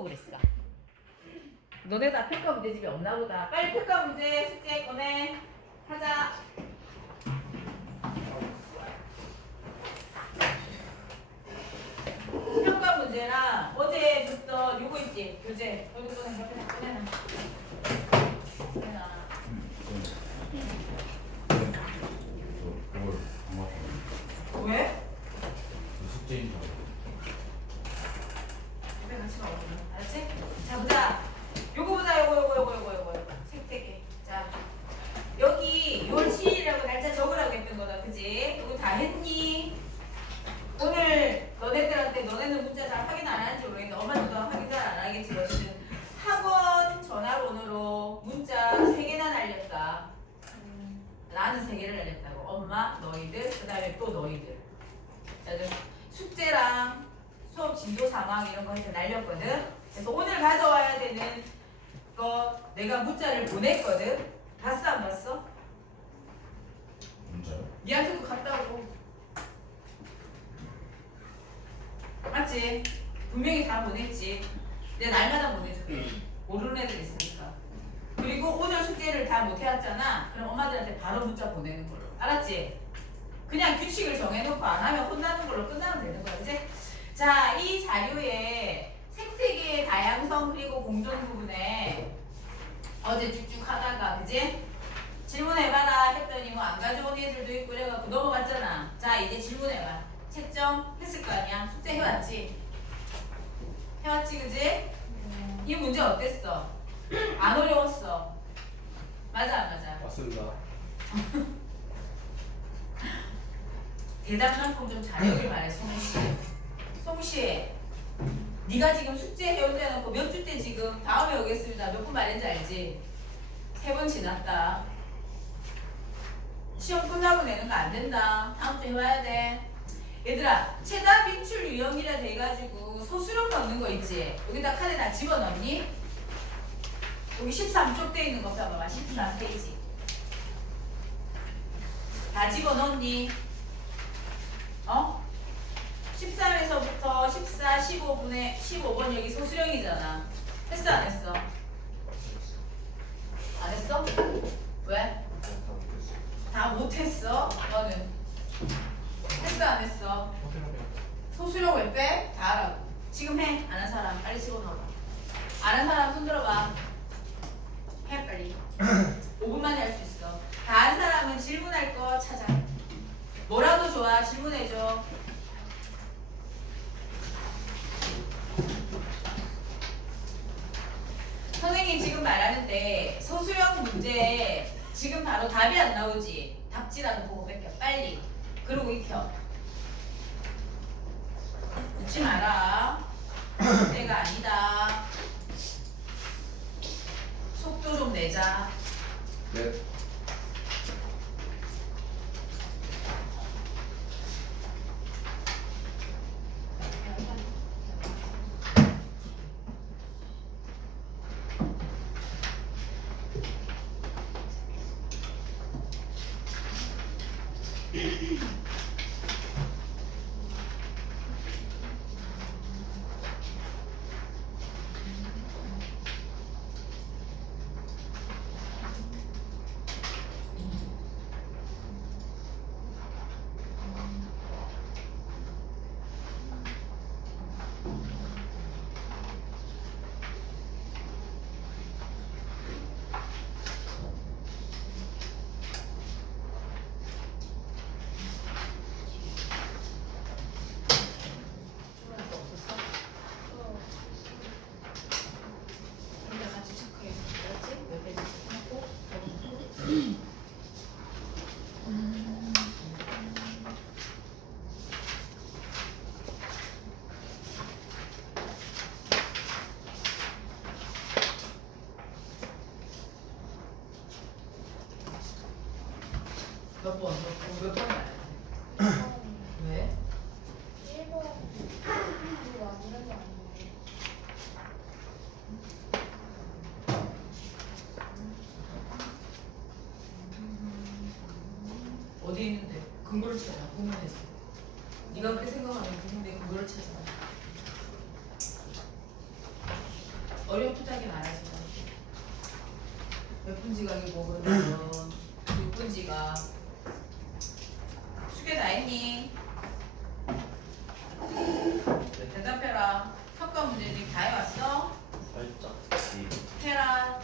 그랬어. 너네 다 평가 문제 집에 없나 보다. 빨리 평가 문제 숙제 꺼내. 하자. 평가 문제랑 어제 줬던 요거 있지? 교재. 여기 꺼내놔. 왜? 숙제인 줄 알고. 집에 같이 가거든. 알았지? 자 보자. 요거 보자. 요거. 색색해. 자 여기 요일이라고 날짜 적으라고 했던 거다. 그지? 이거 다 했니? 오늘 너네들한테 너네는 문자 잘 확인 안 하는지 모르겠는데 엄마도 확인 잘 안 하겠지. 어쨌든 학원 전화번호로 문자 3개나 날렸다. 나는 3개를 날렸다고. 엄마, 너희들, 그 다음에 또 너희들. 자, 숙제랑 수업 진도 상황 이런 거 해서 날렸거든. 그래서 오늘 가져와야 되는 거 내가 문자를 보냈거든. 봤어 안 봤어? 문자요? 니한테도 갔다고. 맞지? 분명히 다 보냈지. 내가 날마다 보내줘. 모르는 애들 있으니까. 그리고 오늘 숙제를 다 못 해왔잖아. 그럼 엄마들한테 바로 문자 보내는 걸로. 알았지? 그냥 규칙을 정해놓고 안 하면 혼나는 걸로 끝나면 되는 거야. 이제 자, 이 자료에 생태계의 다양성 그리고 공존 부분에 어제 쭉쭉 하다가 그지? 질문해봐라 했더니 뭐 안 가져온 애들도 있고 그래갖고 넘어갔잖아. 자, 이제 질문해봐. 채점 했을 거 아니야? 숙제 해왔지? 해왔지 그지? 이 문제 어땠어? 안 어려웠어? 맞아 안 맞아? 맞습니다. 대답만큼 좀 잘하길 바래. 송씨 네가 지금 숙제 해온다 해놓고 몇 주째 지금 다음에 오겠습니다 몇 분 말인지 알지? 3번 지났다. 시험 끝나고 내는 거 안 된다. 다음 주 해와야 돼. 얘들아 최다 빈출 유형이라 돼가지고 소수령 넣는 거 있지? 여기다 칸에 다 집어넣니? 여기 13쪽 돼 있는 거 봐봐. 13페이지 다 집어넣니? 어? 13에서부터 14, 15번 여기 소수령이잖아. 했어 안 했어? 안 했어? 왜? 다 못했어? 너는? 했어 안 했어? 소수령 왜 빼? 다 하라고. 지금 해. 아는 사람 빨리 집어넣어봐. 아는 사람 손 들어봐. 해 빨리. 5분 만에 할 수 있어. 다 한 사람은 질문할 거 찾아. 뭐라도 좋아. 질문해줘. 선생님 지금 말하는데 소수령 문제 지금 바로 답이 안 나오지. 답지라도 보고 뺏겨. 빨리. 그러고 익혀. 웃지 마라. 내가 아니다. 속도 좀 내자. 네. 몇 번 말해? 왜? 1번 완전히 아닌데. 어디 있는데? 근거를 찾아. 부문에서. 네가 그렇게 생각하면 부문에 근거를 찾아. 어렴풋하게 말하지 마. 몇 분 지각이고 그러면 6분 지각. 숙제 다 했니? 대답해라. 평가 문제집 다 해왔어? 살짝. 해라.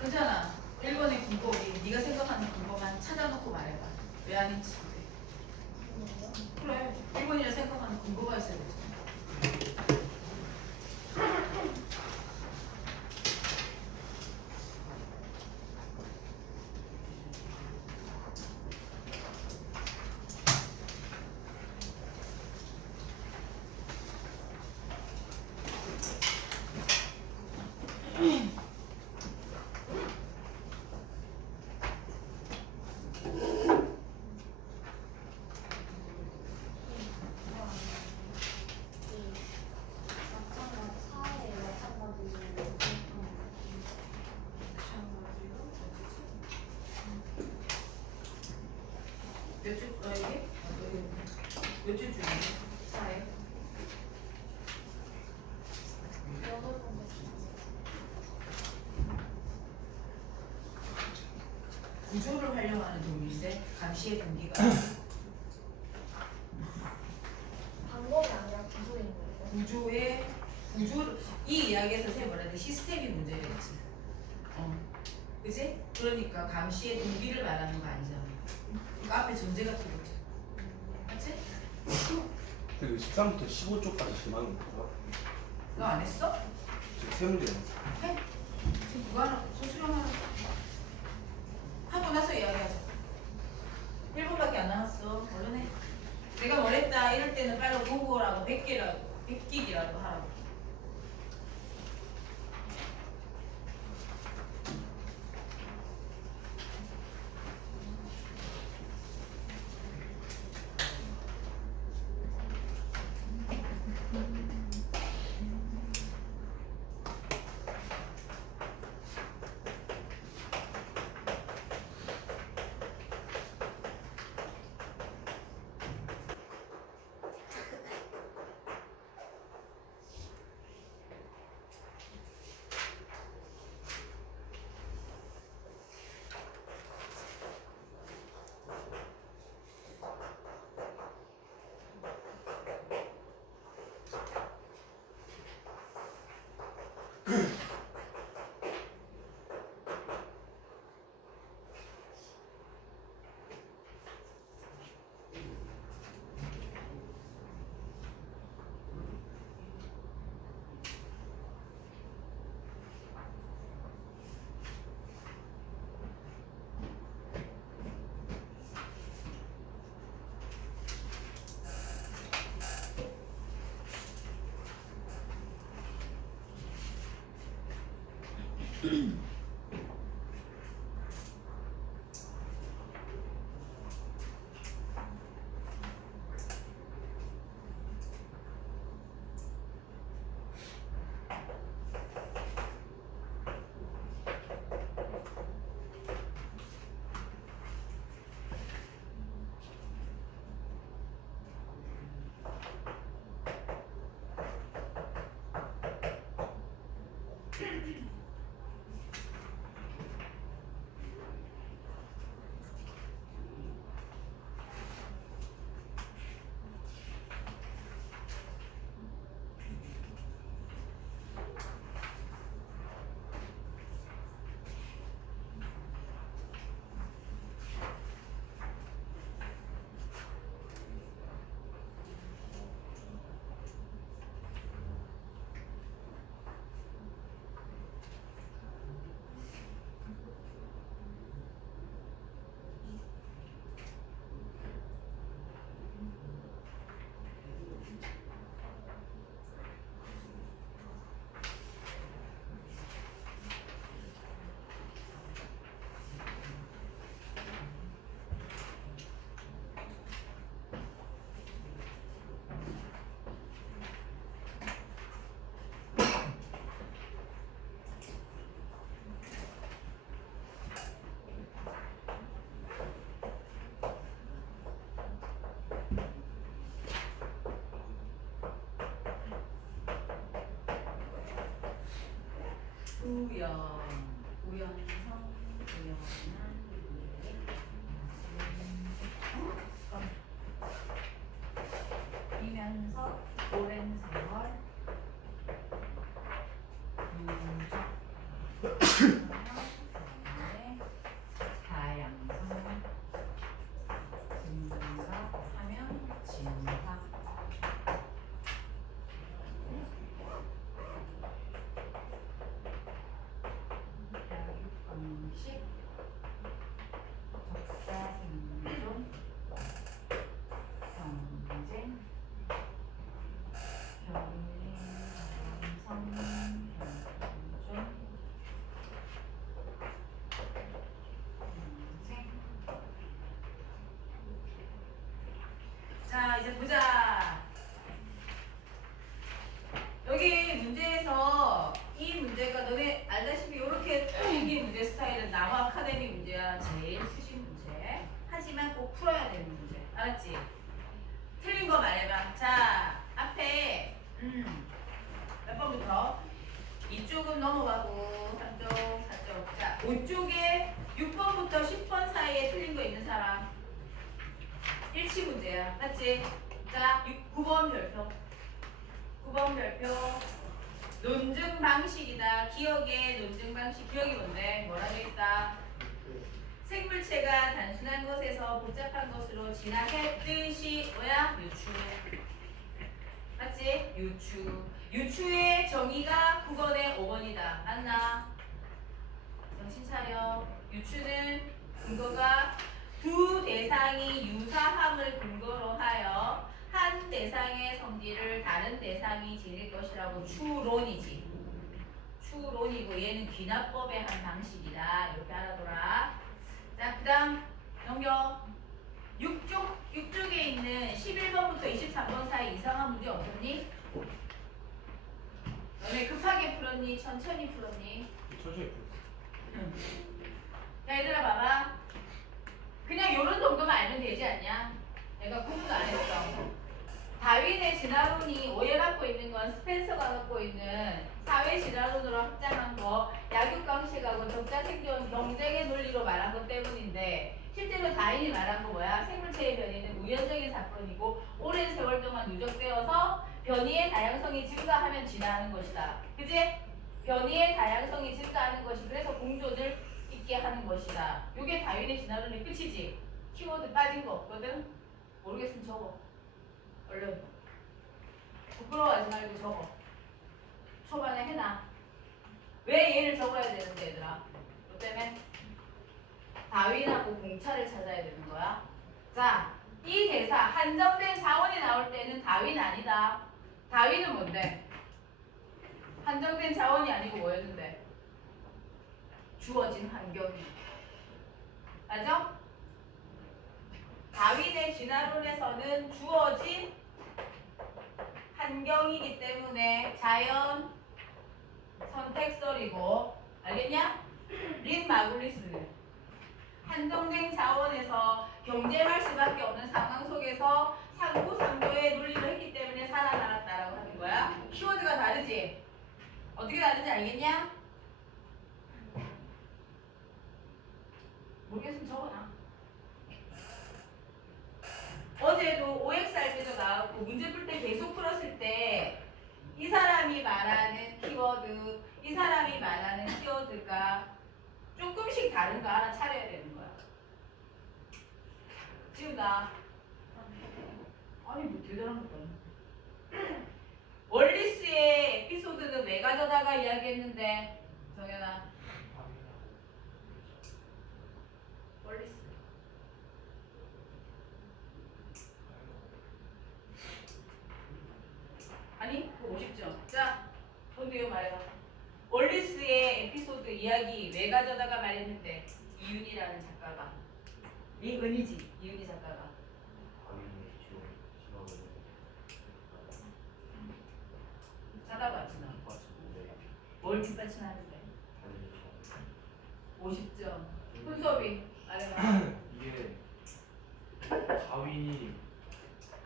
괜찮아. 1번의 군법이 네가 생각하는 군법만 찾아놓고 말해봐. 왜 아닌지. 그래. 1번이라 생각하는 군법가 있어야 되잖아. 몇 주, 이게? 몇 주 중에? 4회? 구조를 활용하는 도구인데 감시의 동기가 방법이 아니라 구조인 거예요? 구조를 이 이야기에서 쌤 뭐라 해? 시스템이 문제겠지. 그지? 그러니까 감시의 동기를 말하는 거 아니잖아. 그 앞에 전제가 틀렸지. 맞지? 그 13부터 15쪽까지 지금 하는 거야. 너 안 했어? 지금 세 문제야. 해. 지금 그거 하나 소수령 하고 나서 이야기하자. 1분밖에 안 남았어. 얼른 해. 내가 뭐랬다 이럴 때는 빨리 공부하라고 100기라도 하라고. 우연성 우연한 이면서 오랜 세월 다양성 증가하면 진화 방식 적자 생존 경쟁 변리 다양성 생존 인생. 자 이제 보자. 여기 문제에서 이 문제가 너네 알다시피 이렇게 생긴 문제 스타일은 나무 아카데미 문제야. 제일 수신 문제. 하지만 꼭 풀어야 되는 문제. 알았지? 틀린 거 말해봐. 자 앞에 몇 번부터? 이쪽은 넘어가고 3쪽, 4쪽. 자 5쪽에 6번부터 10번 사이에 틀린 거 있는 사람. 일치 문제야. 맞지? 자 9번 별표. 9번 별표. 논증 방식이다. 기억의 논증 방식. 기억이 뭔데? 뭐라고 했다? 생물체가 단순한 것에서 복잡한 것으로 진화했듯이 뭐야? 유추. 맞지? 유추. 유추의 정의가 9번에 5번이다. 맞나? 정신 차려. 유추는 근거가 두 대상이 유사함을 근거로 하여 한 대상의 성질을 다른 대상이 지닐 것이라고 추론이지. 추론이고 얘는 귀납법의 한 방식이다. 이렇게 알아둬라. 자, 그 다음 넘겨. 6쪽에 있는 11번부터 23번 사이 이상한 문제 없었니? 너네 급하게 풀었니? 천천히 풀었니? 천천히 풀었어. 자, 얘들아 봐봐. 그냥 요런 정도만 알면 되지 않냐? 내가 공부도 안 했어. 다윈의 진화론이 오해받고 있는 건 스펜서가 갖고 있는 사회 진화론으로 확장한 거, 약육강식하고 적자생존 경쟁의 논리로 말한 것 때문인데 실제로 다윈이 말한 거 뭐야? 생물체의 변이는 우연적인 사건이고 오랜 세월 동안 누적되어서 변이의 다양성이 증가하면 진화하는 것이다. 그지? 변이의 다양성이 증가하는 것이 그래서 공존을 있게 하는 것이다. 이게 다윈의 진화론의 끝이지. 키워드 빠진 거 없거든? 모르겠으면 적어. 얼른. 부끄러워하지 말고 적어. 초반에 해놔. 왜 얘를 적어야 되는데 얘들아? 너 때문에? 다윈하고 공차를 찾아야 되는 거야. 자, 이 대사 한정된 자원이 나올 때는 다윈 아니다. 다윈은 뭔데? 한정된 자원이 아니고 뭐였는데? 주어진 환경이. 맞아? 다윈의 진화론에서는 주어진 환경이기 때문에 자연 선택설이고, 알겠냐? 린 마글리스. 한정된 자원에서 경쟁할 수밖에 없는 상황 속에서 상부상조의 논리를 했기 때문에 살아남았다라고 하는 거야. 키워드가 다르지? 어떻게 다른지 알겠냐? 모르겠으면 적어놔. 어제도 OX 할 때도 나왔고 문제 풀 때 계속 풀었을 때 이 사람이 말하는 키워드, 이 사람이 말하는 키워드가 조금씩 다른 거 알아차려야 되는 거야. 지우다. 아니 뭐 대단한 것도 아니고. 월리스의 에피소드는 왜 가져다가 이야기했는데 정연아. 월리스. 아니, 그거 50점. 자, 본대요 말해봐. 월리스의 에피소드 이야기 왜 가져다가 말했는데 이윤이라는 작가가. 이은이지, 이윤이 작가가. 찾아봤지 나. 뭘 뒷받침하는데? 50점. 훈섭이 말해봐. 이게 다윈이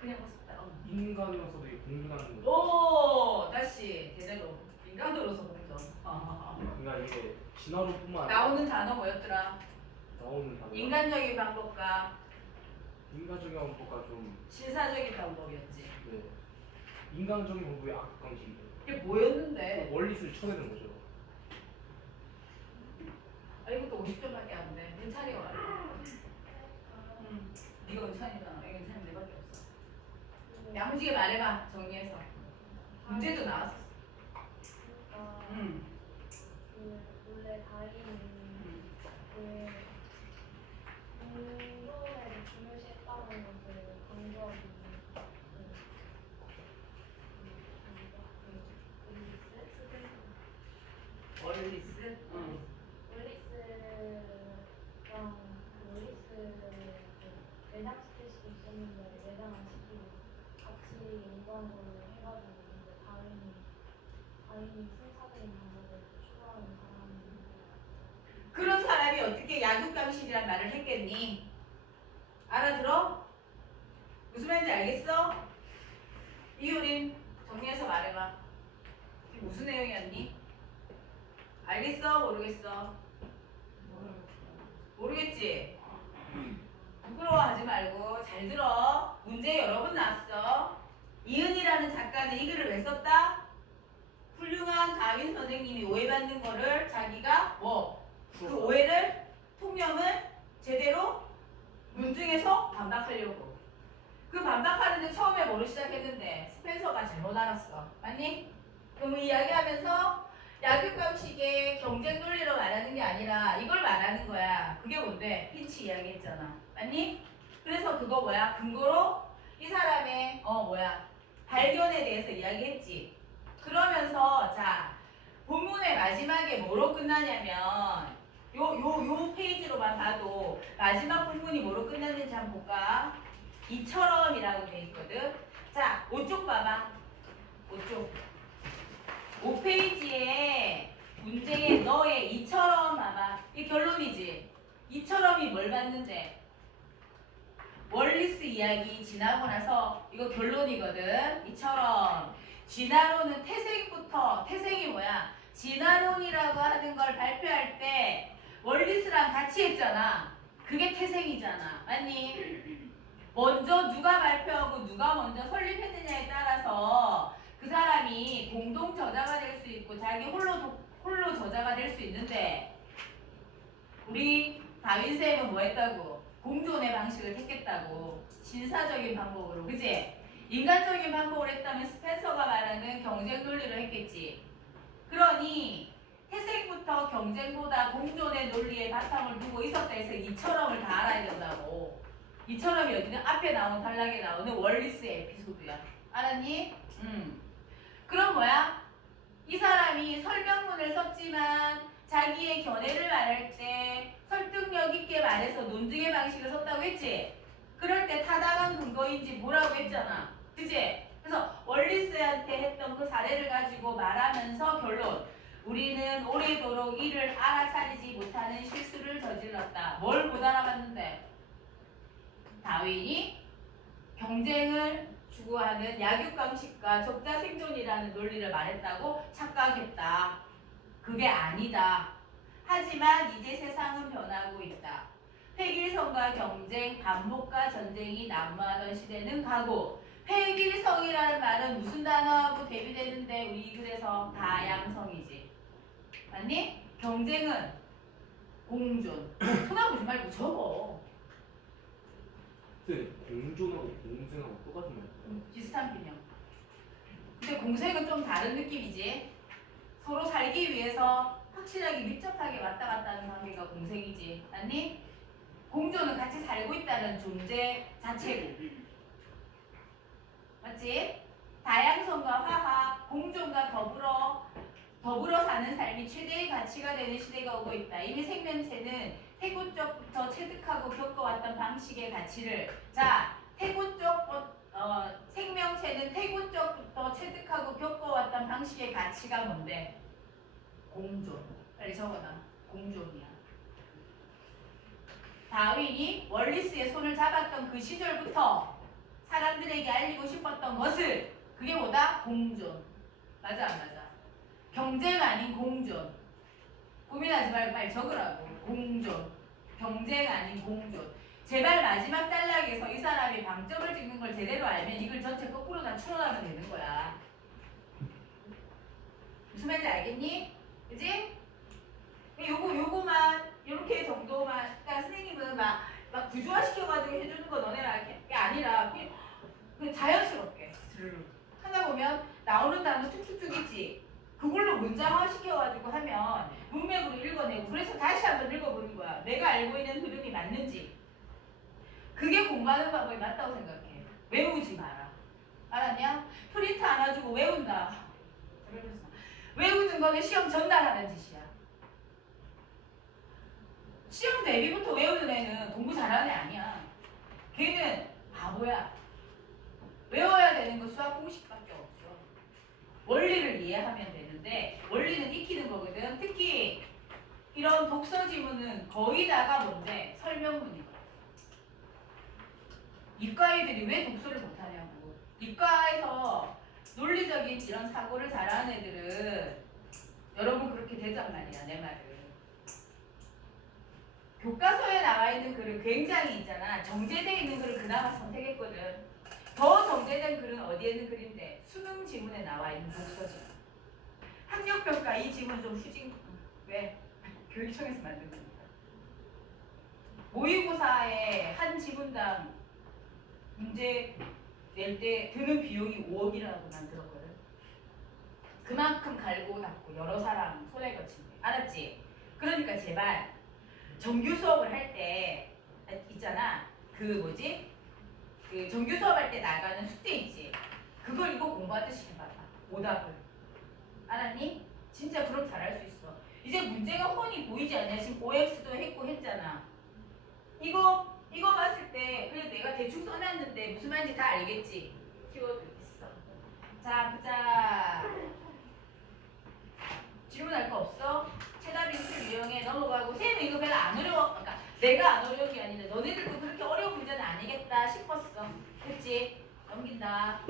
그냥 웃었다. 인간으로서도 이게 공존하는 거. 오, 다시 제대로 인간으로서 공존. 또. 그러니까 이게 진화론뿐만 아니라 나오는 단어 뭐였더라? 나오는 단어 인간적인 방법과 인간적인 방법과 좀 신사적인 방법이었지. 네. 인간적인 방법의 악강식이죠. 이게 뭐였는데? 원리스를 쳐내는 거죠. 아 이것도 50점밖에 안 돼. 은찬이가 말해. 네가 은찬이잖아. 이거 은찬이 내밖에 없어. 야무지게 말해봐. 정리해서. 문제도 나왔어. 그러니까 그 원래 다인이 그 공존을 중요시했다는 것을 강조하기 위해 월리스? 월리스를 매장시킬 수도 있었는데 매장 안 시키고 같이 연구한거를 해가지고 이제 다인이 순차적인 방법을 추구하는 사람이 그런 사람이 어떻게 약육강식이란 말을 했겠니? 알아들어? 무슨 말인지 알겠어? 이효린 정리해서 말해봐. 이게 무슨 내용이었니? 알겠어? 모르겠어? 모르겠지? 부끄러워하지 말고 잘 들어. 문제 여러 번 나왔어. 이은이라는 작가는 이 글을 왜 썼다? 훌륭한 다윈 선생님이 오해받는 거를 자기가 그 오해를 통념을 제대로 문중에서 반박하려고. 그 반박하는데 처음에 뭐로 시작했는데 스펜서가 잘못 알았어. 맞니? 그럼 이야기하면서 약육강식의 경쟁 논리로 말하는 게 아니라 이걸 말하는 거야. 그게 뭔데? 핀치 이야기했잖아. 맞니? 그래서 그거 뭐야? 근거로 이 사람의 발견에 대해서 이야기했지. 그러면서 자 본문의 마지막에 뭐로 끝나냐면 요 페이지로만 봐도 마지막 본문이 뭐로 끝났는지 한번 볼까? 이처럼이라고 돼 있거든. 자 5쪽 봐봐. 5쪽 5페이지에 문제에 너의 이처럼 봐봐. 이 결론이지. 이처럼이 뭘 봤는데? 월리스 이야기 지나고 나서 이거 결론이거든. 이처럼 진화론은 태생이 뭐야? 진화론이라고 하는 걸 발표할 때 월리스랑 같이 했잖아. 그게 태생이잖아. 맞니? 먼저 누가 발표하고 누가 먼저 설립했느냐에 따라서 그 사람이 공동 저자가 될 수 있고 자기 홀로 저자가 될 수 있는데 우리 다윈쌤은 뭐 했다고? 공존의 방식을 택했다고. 신사적인 방법으로. 그치? 인간적인 방법으로 했다면 스펜서가 말하는 경쟁 논리로 했겠지. 그러니 태생부터 경쟁보다 공존의 논리에 바탕을 두고 있었다 해서 이처럼을 다 알아야 된다고. 이처럼이 어디는 앞에 나온 단락에 나오는 월리스의 에피소드야. 알았니? 그럼 뭐야? 이 사람이 설명문을 썼지만 자기의 견해를 말할 때 설득력 있게 말해서 논증의 방식을 썼다고 했지? 그럴 때 타당한 근거인지 뭐라고 했잖아. 그치? 그래서 월리스한테 했던 그 사례를 가지고 말하면서 결론. 우리는 오래도록 이를 알아차리지 못하는 실수를 저질렀다. 뭘 못 알아봤는데? 다윈이 경쟁을 추구하는 약육강식과 적자 생존이라는 논리를 말했다고 착각했다. 그게 아니다. 하지만 이제 세상은 변하고 있다. 획일성과 경쟁, 반목과 전쟁이 난무하던 시대는 가고 획일성이라는 말은 무슨 단어하고 대비되는데 우리 그래서 다양성이지. 맞니? 경쟁은 공존. 쳐다보지 말고 적어. 네, 공존하고 공생하고 똑같은 말이에요. 비슷한 개념. 근데 공생은 좀 다른 느낌이지. 서로 살기 위해서 확실하게 밀접하게 왔다 갔다 하는 관계가 공생이지. 맞니? 공존은 같이 살고 있다는 존재 자체고. 맞지? 다양성과 화합, 공존과 더불어 사는 삶이 최대의 가치가 되는 시대가 오고 있다. 이미 생명체는 태고적부터 체득하고 겪어왔던 방식의 가치를 생명체는 태고적부터 체득하고 겪어왔던 방식의 가치가 뭔데? 공존. 빨리 적어놔. 공존이야. 다윈이 월리스의 손을 잡았던 그 시절부터 사람들에게 알리고 싶었던 것을 그게 뭐다? 공존. 맞아 안 맞아? 경쟁 아닌 공존. 고민하지 말고 빨리 적으라고. 공존. 경쟁 아닌 공존. 제발 마지막 단락에서 이 사람이 방점을 찍는 걸 제대로 알면 이걸 전체 거꾸로 다 추론하면 되는 거야. 무슨 말인지 알겠니? 그지? 요거만 요렇게 정도만. 그러니까 선생님은 막 구조화시켜가지고 해주는 거 너네라 게 아니라 그냥 자연스럽게 하다 보면 나오는 단어 툭툭툭 있지. 그걸로 문장화 시켜가지고 하면 문맥으로 읽어내고 그래서 다시 한번 읽어보는 거야. 내가 알고 있는 흐름이 맞는지. 그게 공부하는 방법이 맞다고 생각해. 외우지 마라. 알았냐? 프린트 안 해주고 외운다. 외우는 거는 시험 전날하는 짓이야. 시험 대비부터 외우는 애는 공부 잘하는 애 아니야. 걔는 바보야. 외워야 되는 거 수학 공식밖에 없어. 원리를 이해하면 되는데 원리는 익히는 거거든. 특히 이런 독서 지문은 거의 다가 뭔데? 설명문이거든. 이과 애들이 왜 독서를 못하냐고. 이과에서 논리적인 이런 사고를 잘하는 애들은 여러분 그렇게 되단 말이야. 내 말을. 교과서에 나와 있는 글은 굉장히 있잖아. 정제되어 있는 글을 그나마 선택했거든. 더 정제된 글은 어디에 있는 글인데? 수능 지문에 나와 있는 독서 지문. 학력평가 이 지문 좀 후진. 왜? 교육청에서 만든 거니까. 모의고사에 한 지문당 문제 낼 때 드는 비용이 5억이라고 난 들었거든. 그만큼 갈고 닦고 여러 사람 손에 거친 거. 알았지? 그러니까 제발 정규 수업을 할 때 있잖아. 그 정규 수업할 때 나가는 숙제 있지. 그걸 이거 공부하듯이 해봐라. 오답을. 알았니? 진짜 그럼 잘할 수 있어. 이제 문제가 훤히 보이지 않냐? 지금 OX도 했고 했잖아. 이거 봤을 때 그냥 내가 대충 써놨는데 무슨 말인지 다 알겠지? 키워드 있어. 자, 보자. 질문할 거 없어? 최다 빙수를 이용해 넘어가고 쌤은 이거 별로 안 어려워. 그러니까 내가 안 어려운 게 아니라 너네들도 그렇게 어려운 문제는 아니겠다 싶었어. 그치? 넘긴다.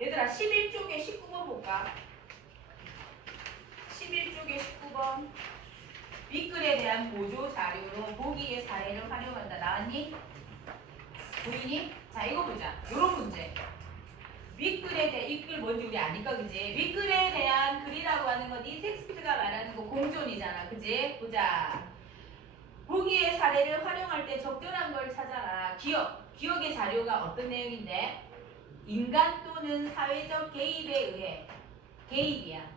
얘들아 11쪽에 19번 볼까? 11쪽에 19번. 윗글에 대한 보조 자료로 보기의 사례를 활용한다. 나왔니? 보이니? 자, 이거 보자. 요런 문제. 윗글에 대해 윗글 뭔지 우리 아니까 그지? 윗글에 대한 글이라고 하는 건 이 텍스트가 말하는 거 공존이잖아. 그지? 보자. 보기의 사례를 활용할 때 적절한 걸 찾아라. 기억의 자료가 어떤 내용인데? 인간 또는 사회적 개입에 의해. 개입이야.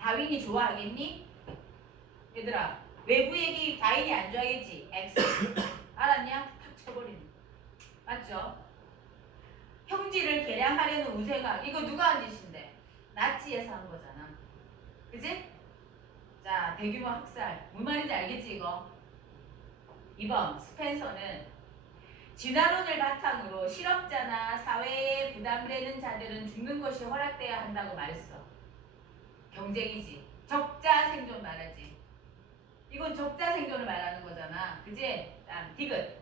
다윈이 좋아하겠니? 얘들아, 외부의 개입 다윈이 안 좋아하겠지? X. 알았냐? 탁 쳐버리는. 맞죠? 형질을 개량하려는 우세가 이거 누가 한 짓인데? 나치에서 한 거잖아. 그지? 자, 대규모 학살. 무슨 말인지 알겠지 이거? 2번 스펜서는 진화론을 바탕으로 실업자나 사회에 부담되는 자들은 죽는 것이 허락돼야 한다고 말했어. 경쟁이지. 적자 생존 말하지. 이건 적자 생존을 말하는 거잖아. 그지? 다음 디귿.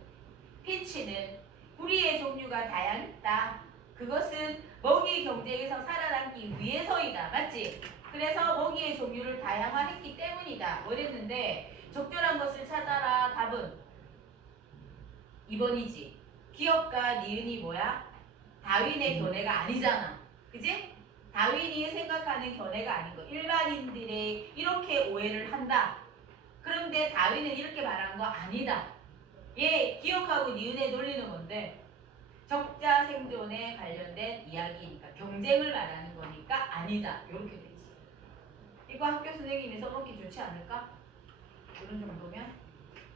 핀치는 우리의 종류가 다양했다. 그것은 먹이 경쟁에서 살아남기 위해서이다. 맞지? 그래서 먹이의 종류를 다양화했기 때문이다. 뭐랬는데 적절한 것을 찾아라. 답은 2번이지. 기업과 니은이 뭐야? 다윈의 견해가 아니잖아. 그지? 다윈이 생각하는 견해가 아닌 거. 일반인들이 이렇게 오해를 한다. 그런데 다윈은 이렇게 말한 거 아니다. 얘 기억하고 니은의 논리는 뭔데? 적자 생존에 관련된 이야기니까 경쟁을 말하는 거니까 아니다. 이렇게 되지. 이거 학교 선생님이 써놓기 좋지 않을까? 이런 정도면?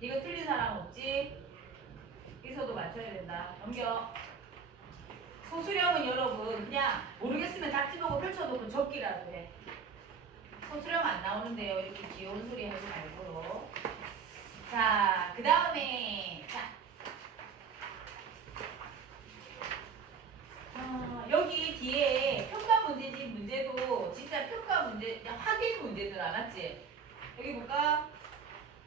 이거 틀린 사람 없지? 여기서도 맞춰야 된다. 넘겨. 소수령은 여러분 그냥 모르겠으면 닥지 보고 펼쳐놓고 적기라도 해. 소수령 안 나오는데요. 이렇게 귀여운 소리 하지 말고. 자, 그 다음에 여기 뒤에 평가 문제집 문제도 진짜 평가 문제, 확인 문제들 안 맞지? 여기 볼까?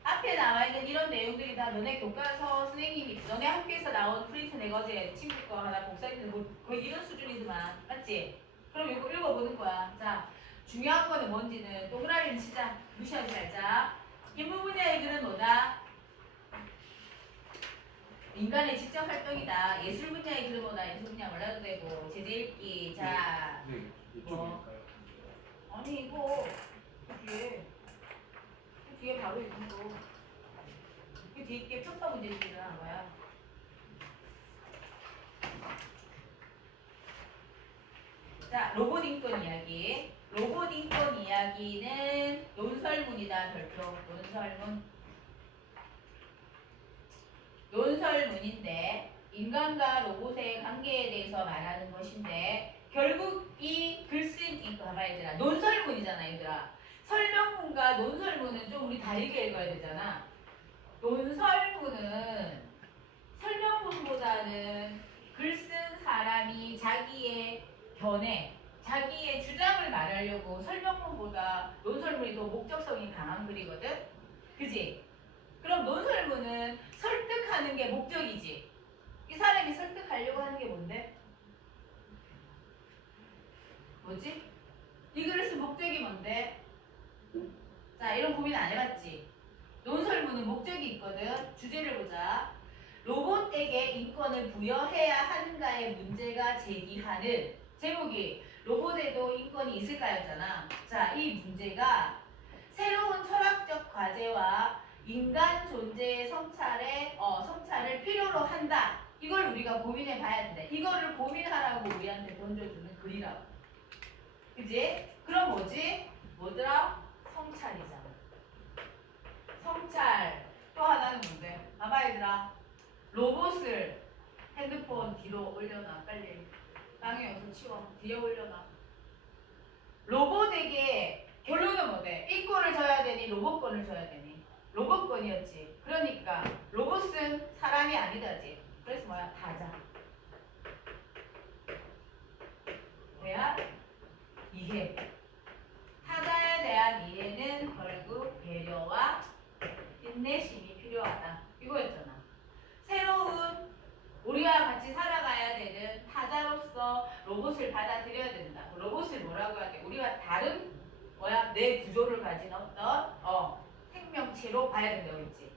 앞에 앞에 나와 있는 이런 내용들이 다 너네 교과서 선생님이 너네 학교에서 나온 프린트 내거제 친구 거 하나 복사했는데 뭐 거의 이런 수준이지만 맞지? 그럼 이거 읽어보는 거야. 자, 중요한 거는 뭔지는 동그라미를 치자. 무시하지 말자. 인문 분야의 글은 뭐다? 인간의 직접 활동이다. 예술 분야의 글은 뭐다? 예술 분야 몰라도 되고 제재 읽기. 자, 네, 뭐. 이쪽일까요? 아니 이거 그 뒤에 바로 이건 거. 그 뒤에 게 평가 문제집이 일어난 거야. 자, 로봇 인권 이야기. 로봇 인권 이야기는 논설문이다. 별표. 논설문. 논설문인데 인간과 로봇의 관계에 대해서 말하는 것인데 결국 이 글쓴 이거 봐봐 얘들아. 논설문이잖아 얘들아. 설명문과 논설문은 좀 우리 다르게 읽어야 되잖아. 논설문은 설명문보다는 글쓴 사람이 자기의 견해, 자기의 주장을 말하려고 설명문보다 논설문이 더 목적성이 강한 글이거든? 그지? 그럼 논설문은 설득하는 게 목적이지. 이 사람이 설득하려고 하는 게 뭔데? 뭐지? 이 글을 쓴 목적이 뭔데? 자, 이런 고민 안 해봤지? 논설문은 목적이 있거든. 주제를 보자. 로봇에게 인권을 부여해야 하는가의 문제가 제기하는 제목이 로봇에도 인권이 있을까였잖아. 자, 이 문제가 새로운 철학적 과제와 인간 존재의 성찰을 필요로 한다. 이걸 우리가 고민해 봐야 된다. 이거를 고민하라고 우리한테 던져주는 글이라고. 그지? 그럼 뭐지? 뭐더라? 성찰이잖아. 성찰. 또 하나는 뭔데? 봐봐 얘들아. 로봇을 핸드폰 뒤로 올려놔. 빨리. 땅에 어서 치워. 뒤에 올려놔. 로봇에게 결론은 뭐대? 인권을 줘야 되니 로봇권을 줘야 되니? 로봇권이었지. 그러니까 로봇은 사람이 아니다지. 그래서 뭐야? 타자. 대한 이해. 타자에 대한 이해는 결국 배려와 인내심이 필요하다. 이거였잖아. 새로운 우리와 같이 살아가야 되는 타자로서 로봇을 받아들여야 된다. 로봇을 뭐라고 해야 돼? 우리와 다른 뭐야? 내 구조를 가진 어떤 생명체로 봐야 된다고 했지.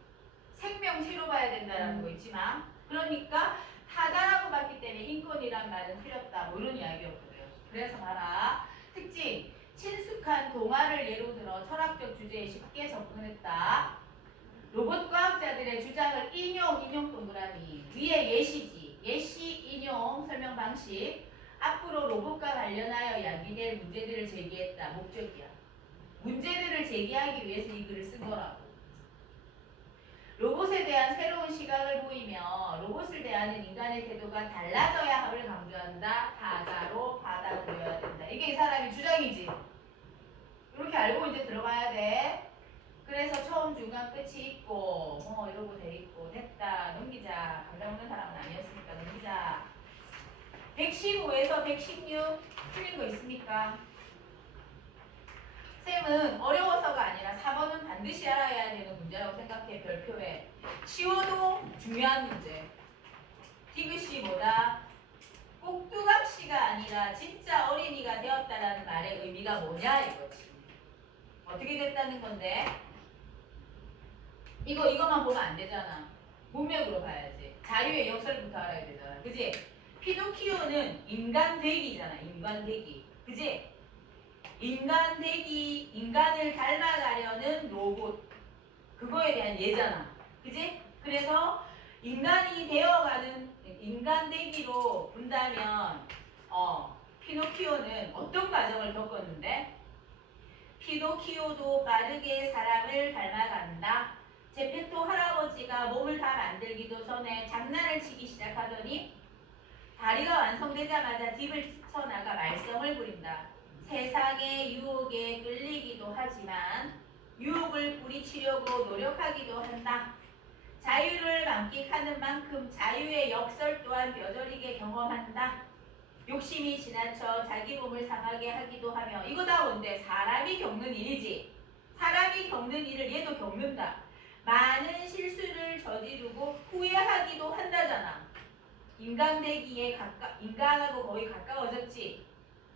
생명체로 봐야 된다라는 거 있지만 그러니까 타자라고 봤기 때문에 인권이란 말은 틀렸다. 뭐 이런 이야기였거든. 그래서 봐라. 특징. 친숙한 동화를 예로 들어 철학적 주제에 쉽게 접근했다. 로봇 과학자들의 주장을 인용 동그라미. 위에 예시지. 예시 인용 설명 방식. 앞으로 로봇과 관련하여 야기될 문제들을 제기했다. 목적이야. 문제들을 제기하기 위해서 이 글을 쓴 거라고. 로봇에 대한 새로운 시각을 보이며 로봇을 대하는 인간의 태도가 달라져야 함을 강조한다. 타자로 받아들여야 된다. 이게 이 사람의 주장이지. 이렇게 알고 이제 들어가야 돼. 그래서 처음 중간 끝이 있고 이러고 돼 있고 됐다. 넘기자. 감당 없는 사람은 아니었으니까 넘기자. 115에서 116 틀린 거 있습니까? 쌤은 어려워서가 아니라 4번은 반드시 알아야 되는 문제라고 생각해. 별표에. 쉬워도 중요한 문제. 디귿이 꼭두각시가 아니라 진짜 어린이가 되었다라는 말의 의미가 뭐냐 이거지. 어떻게 됐다는 건데? 이거만 보면 안 되잖아. 문맥으로 봐야지. 자유의 역설부터 알아야 되잖아. 그지? 피노키오는 인간되기잖아. 인간되기. 그지? 인간되기, 인간을 닮아가려는 로봇. 그거에 대한 예잖아. 그지? 그래서 인간이 되어가는 인간되기로 본다면 피노키오는 어떤 과정을 겪었는데? 피노키오도 빠르게 사람을 닮아간다. 제페토 할아버지가 몸을 다 만들기도 전에 장난을 치기 시작하더니 다리가 완성되자마자 딥을 뛰쳐나가 말썽을 부린다. 세상의 유혹에 끌리기도 하지만 유혹을 뿌리치려고 노력하기도 한다. 자유를 만끽하는 만큼 자유의 역설 또한 뼈저리게 경험한다. 욕심이 지나쳐 자기 몸을 상하게 하기도 하며 이거 다 뭔데? 사람이 겪는 일이지. 사람이 겪는 일을 얘도 겪는다. 많은 실수를 저지르고 후회하기도 한다잖아. 인간하고 거의 가까워졌지.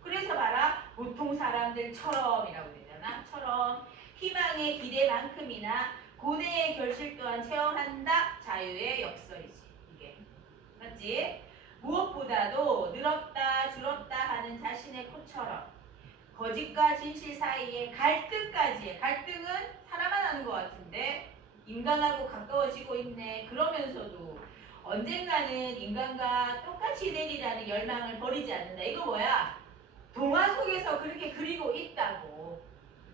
그래서 봐라, 보통 사람들처럼이라고 되잖아. 처럼 희망의 기대만큼이나 고뇌의 결실 또한 체험한다. 자유의 역설이지. 이게 맞지? 무엇보다도 늘었다 줄었다 하는 자신의 코처럼 거짓과 진실 사이에 갈등까지 해. 갈등은 사람만 하는 것 같은데 인간하고 가까워지고 있네. 그러면서도 언젠가는 인간과 똑같이 되리라는 열망을 버리지 않는다. 이거 뭐야? 동화 속에서 그렇게 그리고 있다고.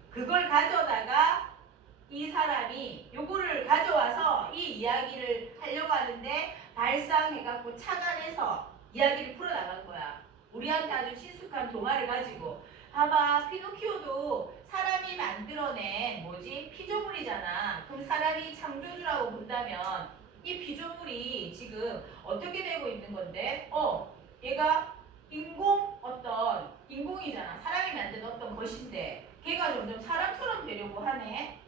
그걸 가져다가 이 사람이 요거를 가져와서 이 이야기를 하려고 하는데 발상해갖고 착안해서 이야기를 풀어나간 거야. 우리한테 아주 친숙한 동화를 가지고. 봐봐, 피노키오도 사람이 만들어낸 피조물이잖아. 그럼 사람이 창조주라고 본다면 이 피조물이 지금 어떻게 되고 있는 건데? 얘가 인공이잖아. 사람이 만든 어떤 것인데 걔가 점점 사람처럼 되려고 하네.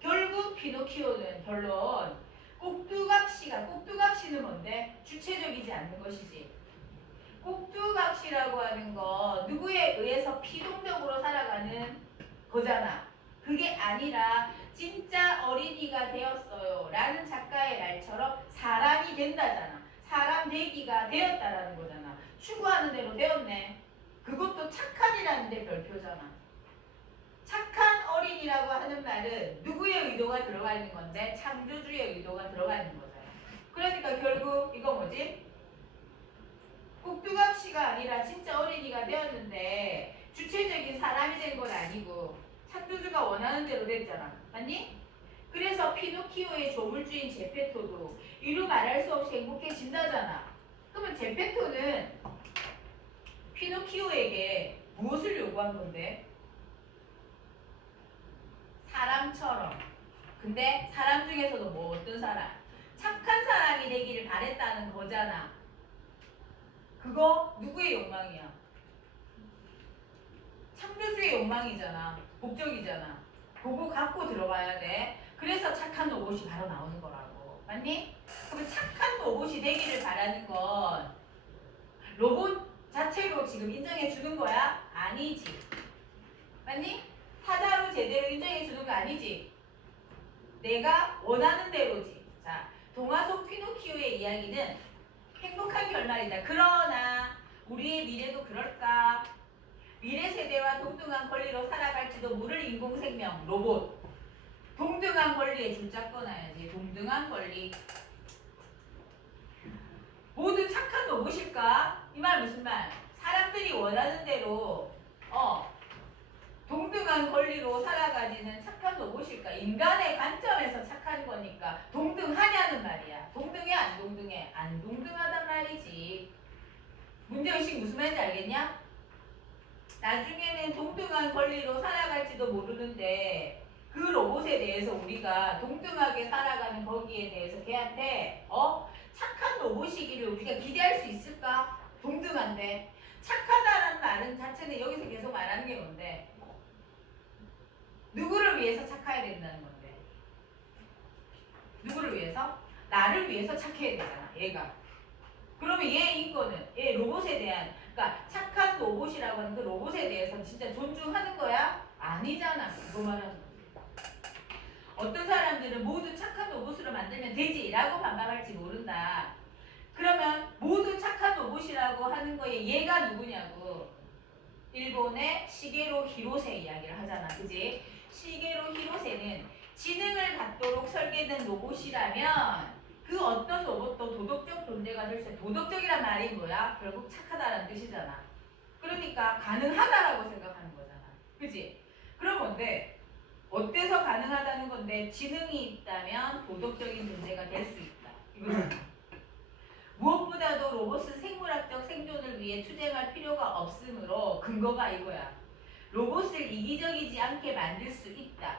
결국 피노키오는 결론 꼭두각시는 뭔데? 주체적이지 않는 것이지. 꼭두각시라고 하는 거 누구에 의해서 피동적으로 살아가는 거잖아. 그게 아니라 진짜 어린이가 되었어요 라는 작가의 말처럼 사람이 된다잖아. 사람 되기가 되었다라는 거잖아. 추구하는 대로 되었네. 그것도 착한이라는 데 별표잖아. 착한 어린이라고 하는 말은 누구의 의도가 들어가 있는 건데? 창조주의 의도가 들어가 있는 거잖아. 그러니까 결국 이거 뭐지? 꼭두각시가 아니라 진짜 어린이가 되었는데 주체적인 사람이 된 건 아니고 창조주가 원하는 대로 됐잖아. 맞니? 그래서 피노키오의 조물주인 제페토도 이루 말할 수 없이 행복해진다잖아. 그러면 제페토는 피노키오에게 무엇을 요구한 건데? 사람처럼. 근데 사람 중에서도 어떤 사람? 착한 사람이 되기를 바랬다는 거잖아. 그거 누구의 욕망이야? 창조주의 욕망이잖아. 목적이잖아. 그거 갖고 들어가야 돼. 그래서 착한 로봇이 바로 나오는 거라고. 맞니? 그럼 착한 로봇이 되기를 바라는 건 로봇 자체로 지금 인정해 주는 거야? 아니지. 맞니? 타자로 제대로 인정해 주는 거 아니지. 내가 원하는 대로지. 자, 동화 속 피노키오의 이야기는 행복한 결말이다. 그러나 우리의 미래도 그럴까? 미래 세대와 동등한 권리로 살아갈지도 모를 인공생명 로봇. 동등한 권리에 줄자 꺼놔야지. 동등한 권리. 모두 착한 로봇일까? 이 말 무슨 말? 사람들이 원하는 대로 동등한 권리로 살아가지는 착한 로봇일까? 인간의 관점에서 착한 거니까 동등하냐는 말이야. 동등해 안 동등해? 안 동등하단 말이지. 문제의식 무슨 말인지 알겠냐? 나중에는 동등한 권리로 살아갈지도 모르는데 그 로봇에 대해서 우리가 동등하게 살아가는 거기에 대해서 걔한테 착한 로봇이기를 우리가 기대할 수 있을까? 동등한데 착하다라는 말은 자체는 여기서 계속 말하는 게 뭔데? 누구를 위해서 착해야 된다는 건데? 누구를 위해서? 나를 위해서 착해야 되잖아. 얘가. 그러면 얘 인권은 얘 로봇에 대한 그러니까 착한 로봇이라고 하는 그 로봇에 대해서 진짜 존중하는 거야? 아니잖아. 그거 말하는 거지. 어떤 사람들은 모두 착한 로봇으로 만들면 되지라고 반박할지 모른다. 그러면 모두 착한 로봇이라고 하는 거에 얘가 누구냐고. 일본의 시게로 히로세 이야기를 하잖아. 그지? 시게로 히로세는 지능을 갖도록 설계된 로봇이라면 그 어떤 로봇도 도덕적 존재가 될 수 있어. 도덕적이란 말이 뭐야? 결국 착하다는 뜻이잖아. 그러니까 가능하다라고 생각하는 거잖아. 그지? 그럼 뭔데? 어때서 가능하다는 건데 지능이 있다면 도덕적인 존재가 될 수 있다. 이거잖아. 무엇보다도 로봇은 생물학적 생존을 위해 투쟁할 필요가 없으므로 근거가 이거야. 로봇을 이기적이지 않게 만들 수 있다.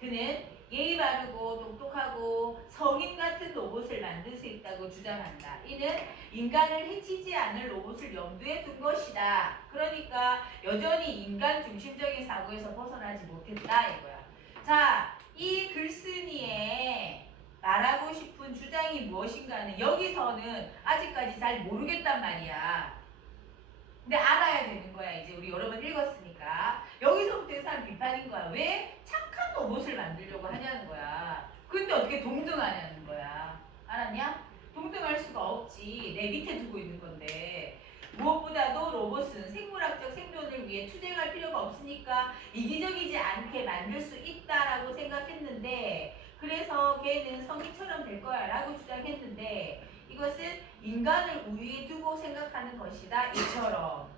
그는 예의 바르고 똑똑하고 성인 같은 로봇을 만들 수 있다고 주장한다. 이는 인간을 해치지 않을 로봇을 염두에 둔 것이다. 그러니까 여전히 인간 중심적인 사고에서 벗어나지 못했다 이거야. 자, 이 글쓴이의 말하고 싶은 주장이 무엇인가는 여기서는 아직까지 잘 모르겠단 말이야. 근데 알아야 되는 거야. 이제 우리 여러 번 읽었으니까. 여기서부터 이 사람 비판인 거야. 왜 착한 로봇을 만들려고 하냐는 거야. 근데 어떻게 동등하냐는 거야. 알았냐? 동등할 수가 없지. 내 밑에 두고 있는 건데. 무엇보다도 로봇은 생물학적 생존을 위해 투쟁할 필요가 없으니까 이기적이지 않게 만들 수 있다라고 생각했는데, 그래서 걔는 성인처럼 될 거야 라고 주장했는데, 이것은 인간을 우위에 두고 생각하는 것이다. 이처럼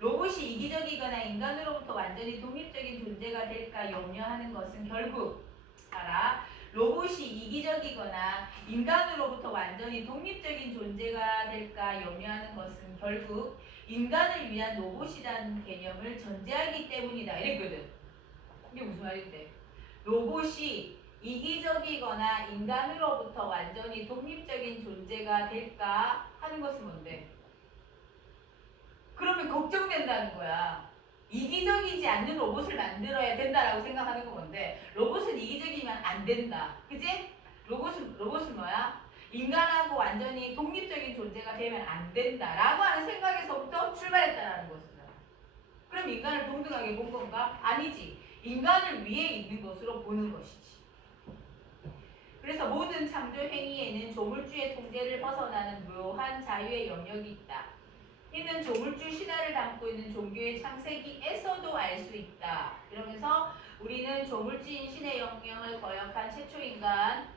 로봇이 이기적이거나 인간으로부터 완전히 독립적인 존재가 될까 염려하는 것은 결국, 알아, 로봇이 이기적이거나 인간으로부터 완전히 독립적인 존재가 될까 염려하는 것은 결국 인간을 위한 로봇이라는 개념을 전제하기 때문이다. 이랬거든. 이게 무슨 말인데? 로봇이 이기적이거나 인간으로부터 완전히 독립적인 존재가 될까 하는 것은 뭔데? 그러면 걱정된다는 거야. 이기적이지 않는 로봇을 만들어야 된다라고 생각하는 건 뭔데? 로봇은 이기적이면 안 된다. 그지? 로봇은 뭐야? 인간하고 완전히 독립적인 존재가 되면 안 된다라고 하는 생각에서부터 출발했다라는 것이잖아. 그럼 인간을 동등하게 본 건가? 아니지. 인간을 위해 있는 것으로 보는 것이지. 그래서 모든 창조 행위에는 조물주의 통제를 벗어나는 묘한 자유의 영역이 있다. 이는 조물주 신화를 담고 있는 종교의 창세기에서도 알 수 있다. 이러면서 우리는 조물주인 신의 영역을 거역한 최초 인간,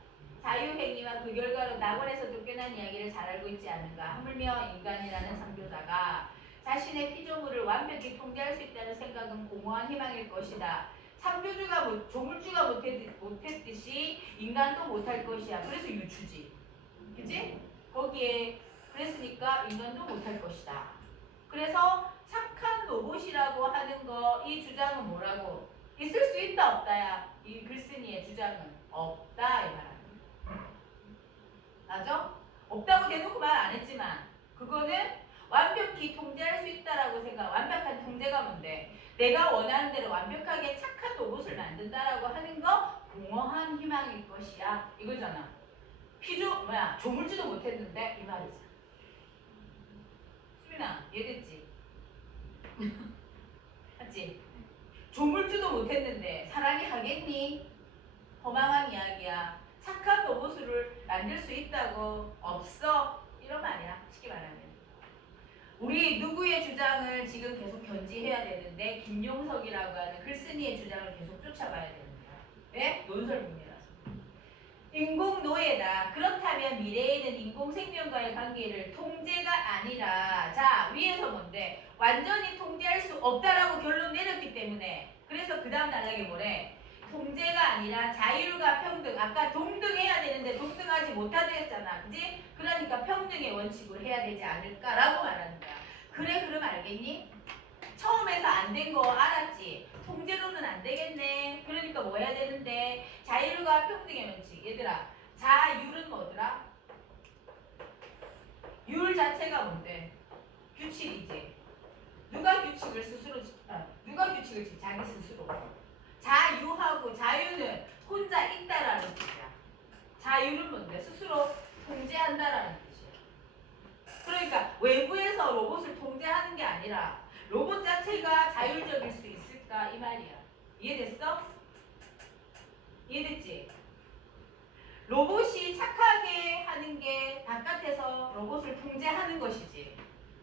자유행위와 그 결과로 낙원에서 쫓겨난 이야기를 잘 알고 있지 않은가. 하물며 인간이라는 창조자가 자신의 피조물을 완벽히 통제할 수 있다는 생각은 공허한 희망일 것이다. 창조주가 조물주가 못했듯이 인간도 못할 것이야. 그래서 유추지. 그치? 거기에 그랬으니까 인간도 못할 것이다. 그래서 착한 로봇이라고 하는 거, 이 주장은 뭐라고? 있을 수 있다 없다야. 이 글쓴이의 주장은 없다 이 말이야. 맞아? 없다고 대놓고 말 안 했지만 그거는 완벽히 통제할 수 있다라고 생각. 완벽한 통제가 뭔데? 내가 원하는 대로 완벽하게 착한 로봇을 만든다라고 하는 거 공허한 희망일 것이야. 이거잖아. 조물주도 못했는데 이 말이잖아. 수민아, 이해됐지? 맞지? 조물주도 못했는데 사람이 하겠니? 허망한 이야기야. 착한 로봇을 만들 수 있다고? 없어. 이런 말이야. 쉽게 말하면. 우리 누구의 주장을 지금 계속 견지해야 되는데 김용석이라고 하는 글쓴이의 주장을 계속 쫓아가야 되는 거야. 왜? 논설문이라서. 인공노예다. 그렇다면 미래에는 인공생명과의 관계를 통제가 아니라, 자, 위에서 뭔데? 완전히 통제할 수 없다라고 결론 내렸기 때문에, 그래서 그 다음 단락에 뭐래? 통제가 아니라 자율과 평등. 아까 동등해야 되는데 동등하지 못하다 했잖아. 그지? 그러니까 평등의 원칙으로 해야 되지 않을까라고 말하는 거야. 그래, 그럼 알겠니? 처음에서 안 된 거 알았지? 통제로는 안 되겠네. 그러니까 뭐 해야 되는데? 자율과 평등의 원칙. 얘들아, 자율은 뭐더라? 율 자체가 뭔데? 규칙이지. 누가 규칙을 스스로 지켜? 누가 규칙을 지켜? 자기 스스로. 자유하고 자유는 혼자 있다라는 뜻이야. 자유는 뭔데? 스스로 통제한다라는 뜻이야. 그러니까 외부에서 로봇을 통제하는 게 아니라 로봇 자체가 자율적일 수 있을까? 이 말이야. 이해됐어? 이해됐지? 로봇이 착하게 하는 게 바깥에서 로봇을 통제하는 것이지.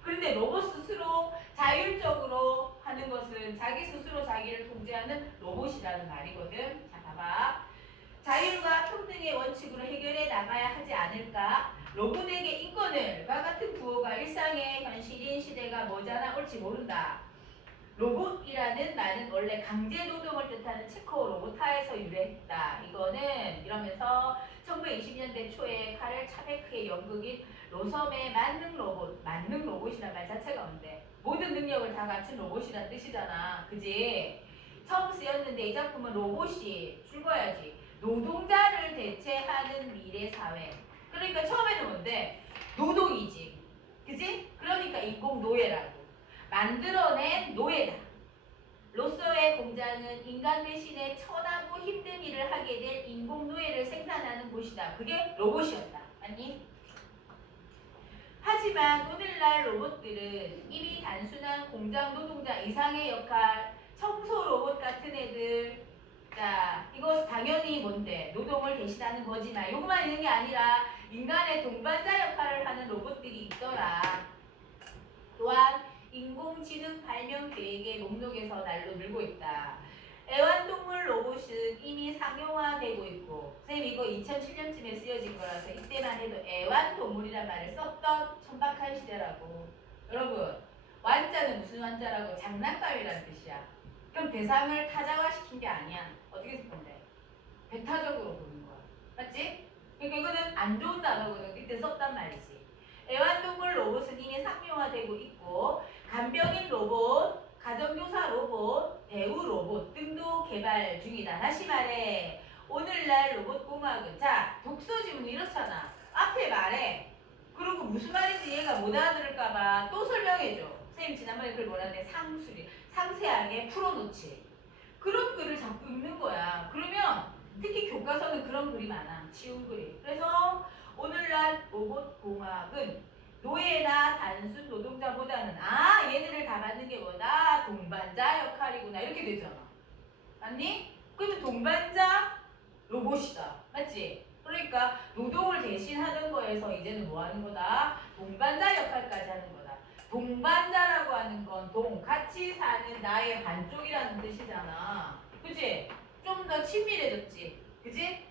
그런데 로봇 스스로 자율적으로 하는 것은 자기 스스로 자기를 통제하는 로봇이라는 말이거든. 자, 봐봐. 자율과 평등의 원칙으로 해결해 나가야 하지 않을까? 로봇에게 인권을과 같은 구호가 일상의 현실인 시대가 뭐잖아 올지 모른다. 로봇이라는 말은 원래 강제 노동을 뜻하는 체코 로보타에서 유래했다. 이거는 이러면서 1920년대 초에 카렐 차베크의 연극인 로섬의 만능 로봇이란 말 자체가 뭔데? 모든 능력을 다 갖춘 로봇이란 뜻이잖아. 그지? 처음 쓰였는데 이 작품은 로봇이 죽어야지. 노동자를 대체하는 미래 사회. 그러니까 처음에는 뭔데? 노동이지. 그지? 그러니까 인공 노예라고. 만들어낸 노예다. 로서의 공장은 인간 대신에 천하고 힘든 일을 하게 될 인공노예를 생산하는 곳이다. 그게 로봇이었다. 아니? 하지만 오늘날 로봇들은 이미 단순한 공장 노동자 이상의 역할, 청소 로봇 같은 애들, 자, 이거 당연히 뭔데? 노동을 대신하는 거지만 요것만 있는 게 아니라 인간의 동반자 역할을 하는 로봇들이 있더라. 또한 인공지능 발명 계획의 목록에서 날로 늘고 있다. 애완동물 로봇은 이미 상용화되고 있고, 선생님 이거 2007년쯤에 쓰여진 거라서 이때만 해도 애완동물이란 말을 썼던 천박한 시대라고. 여러분, 완자는 무슨 완자라고? 장난감이라는 뜻이야. 그럼 대상을 타자화시킨 게 아니야. 어떻게 쓸 건데? 배타적으로 보는 거야. 맞지? 그러니까 이거는 안 좋은 단어거든. 이때 썼단 말이지. 애완동물 로봇은 이미 상용화되고 있고, 간병인 로봇, 가정교사 로봇, 배우 로봇 등도 개발 중이다. 다시 말해, 오늘날 로봇공학은, 자, 독서지문 이렇잖아. 앞에 말해. 그리고 무슨 말인지 얘가 못 알아들을까봐 또 설명해줘. 선생님 지난번에 글 뭐라는데 상세하게 풀어놓지. 그런 글을 자꾸 읽는 거야. 그러면 특히 교과서는 그런 글이 많아. 쉬운 글이. 그래서 오늘날 로봇공학은 노예나 단순 노동자보다는 얘네를 다 받는 게 뭐다? 동반자 역할이구나. 이렇게 되잖아. 맞니? 그러면 동반자 로봇이다. 맞지? 그러니까 노동을 대신하는 거에서 이제는 뭐 하는 거다? 동반자 역할까지 하는 거다. 동반자라고 하는 건 같이 사는 나의 반쪽이라는 뜻이잖아. 그치? 좀 더 친밀해졌지? 그치?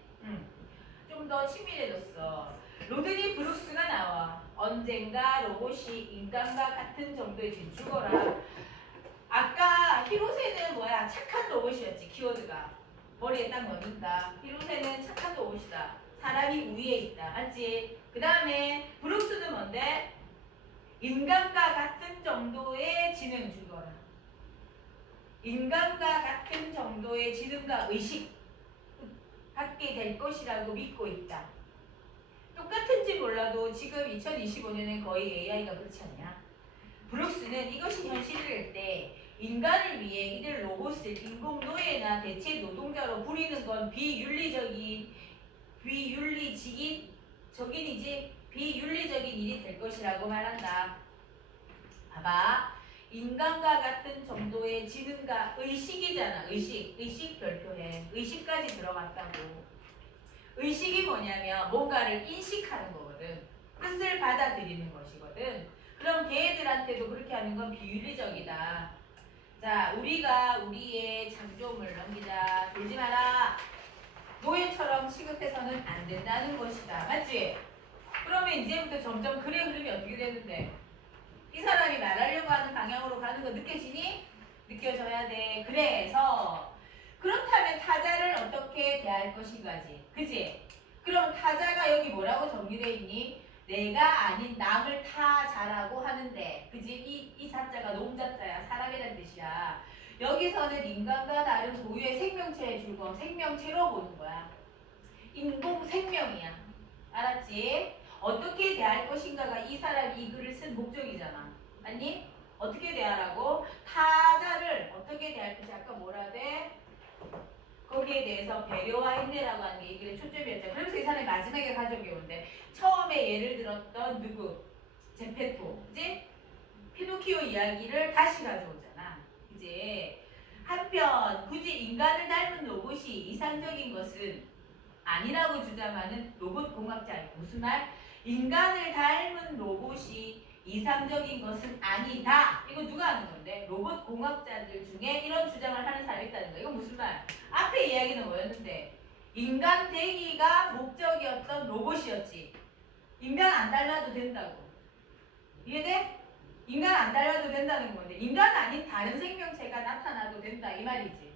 좀 더 친밀해졌어. 로드니 브룩스가 나와. 언젠가 로봇이 인간과 같은 정도에 진출거라. 아까 히로세는 뭐야? 착한 로봇이었지. 키워드가 머리에 딱 넣으니까 히로세는 착한 로봇이다. 사람이 우위에 있다. 맞지? 그 다음에 브룩스는 뭔데? 인간과 같은 정도의 지능 주거라. 인간과 같은 정도의 지능과 의식 갖게 될 것이라고 믿고 있다. 똑같은지 몰라도 지금 2025년엔 거의 AI가 그렇지 않냐? 브룩스는 이것이 현실일 때 인간을 위해 이들 로봇을 인공노예나 대체 노동자로 부리는 건 비윤리적인 일이 될 것이라고 말한다. 봐봐. 인간과 같은 정도의 지능과 의식이잖아. 의식 별표해. 의식까지 들어갔다고. 의식이 뭐냐면 뭔가를 인식하는 거거든. 뜻을 받아들이는 것이거든. 그럼 걔네들한테도 그렇게 하는 건 비윤리적이다. 자, 우리가 우리의 장점을 넘기자. 졸지 마라. 노예처럼 취급해서는 안 된다는 것이다. 맞지? 그러면 이제부터 점점 글의 흐름이 어떻게 되는데? 이 사람이 말하려고 하는 방향으로 가는 거 느껴지니? 느껴져야 돼. 그래서 그렇다면 타자를 어떻게 대할 것인가지. 그치? 그럼 타자가 여기 뭐라고 정리되어 있니? 내가 아닌 남을 타자라고 하는데, 그치? 이 자자가 놈자자야. 사람이란 뜻이야. 여기서는 인간과 다른 고유의 생명체의 줄거 생명체로 보는 거야. 인공 생명이야. 알았지? 어떻게 대할 것인가가 이 사람이 이 글을 쓴 목적이잖아. 아니? 어떻게 대하라고? 타자를 어떻게 대할 것이 아까 뭐라 돼? 거기에 대해서 배려와 인내라고 하는 게 이 글의 초점이었죠. 그래서 이 사람이 마지막에 가져온 게 뭔데? 처음에 예를 들었던 누구? 제페토. 그지? 피노키오 이야기를 다시 가져오잖아. 이제 한편 굳이 인간을 닮은 로봇이 이상적인 것은 아니라고 주장하는 로봇 공학자. 무슨 말? 인간을 닮은 로봇이 이상적인 것은 아니다. 이거 누가 하는 건데? 로봇 공학자들 중에 이런 주장을 하는 사람이 있다는 거야. 이건 무슨 말? 앞에 이야기는 뭐였는데? 인간 되기가 목적이었던 로봇이었지. 인간 안 닮아도 된다고. 이해돼? 인간 안 닮아도 된다는 건데 인간 아닌 다른 생명체가 나타나도 된다 이 말이지.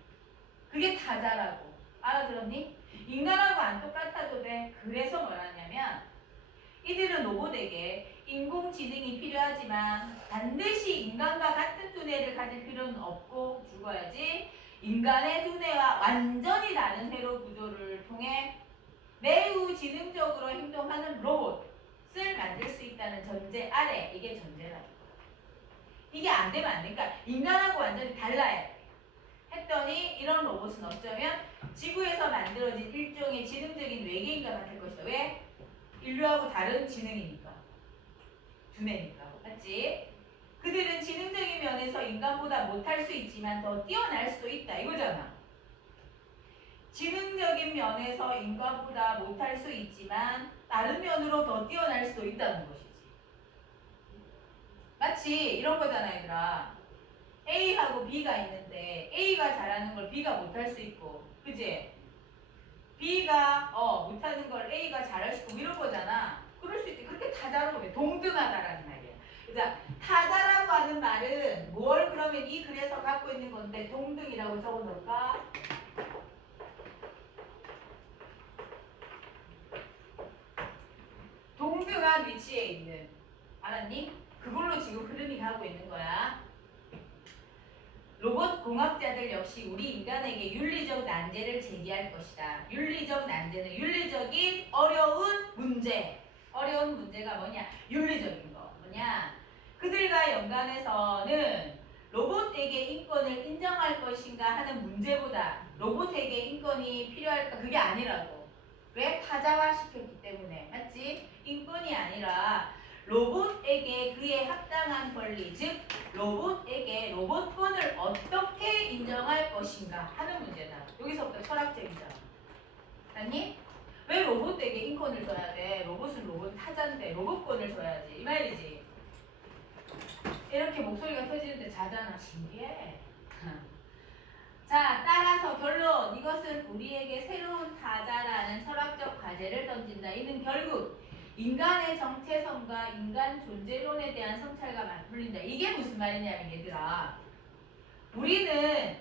그게 타자라고. 알아들었니? 인간하고 안 똑같아도 돼. 그래서 뭐라냐면 이들은 로봇에게 인공지능이 필요하지만 반드시 인간과 같은 두뇌를 가질 필요는 없고 죽어야지 인간의 두뇌와 완전히 다른 회로 구조를 통해 매우 지능적으로 행동하는 로봇을 만들 수 있다는 전제 아래. 이게 전제라고. 이게 안 되면 안 돼. 그러니까 인간하고 완전히 달라야 돼. 했더니 이런 로봇은 어쩌면 지구에서 만들어진 일종의 지능적인 외계인과 같을 것이다. 왜? 인류하고 다른 지능이니까. 두뇌니까. 맞지? 그들은 지능적인 면에서 인간보다 못할 수 있지만 더 뛰어날 수도 있다. 이거잖아. 지능적인 면에서 인간보다 못할 수 있지만 다른 면으로 더 뛰어날 수도 있다는 것이지. 마치 이런 거잖아, 얘들아. A하고 B가 있는데 A가 잘하는 걸 B가 못할 수 있고, 그지? B가 못하는 걸 A가 잘할 수 있고 이런 거잖아. 그럴 수 있지. 그렇게 타자로 동등하다라는 말이야. 그러니까 타자라고 하는 말은 뭘 그러면 이 글에서 갖고 있는 건데 동등이라고 적어놓을까? 동등한 위치에 있는, 알았니? 그걸로 지금 흐름이 가고 있는 거야. 로봇 공학자들 역시 우리 인간에게 윤리적 난제를 제기할 것이다. 윤리적 난제는 윤리적인 어려운 문제. 어려운 문제가 뭐냐? 윤리적인 거. 뭐냐? 그들과 연관해서는 로봇에게 인권을 인정할 것인가 하는 문제보다 로봇에게 인권이 필요할까? 그게 아니라고. 왜? 타자화 시켰기 때문에. 맞지? 인권이 아니라 로봇에게 그에 합당한 권리, 즉 로봇에게 로봇권을 어떻게 인정할 것인가 하는 문제다. 여기서부터 철학적이잖아. 아니? 왜 로봇에게 인권을 줘야 돼? 로봇은 로봇 타자인데 로봇권을 줘야지. 이 말이지. 이렇게 목소리가 터지는데 자잖아. 신기해. 자, 따라서 결론. 이것은 우리에게 새로운 타자라는 철학적 과제를 던진다. 이는 결국 인간의 정체성과 인간 존재론에 대한 성찰과 맞물린다. 이게 무슨 말이냐면 얘들아, 우리는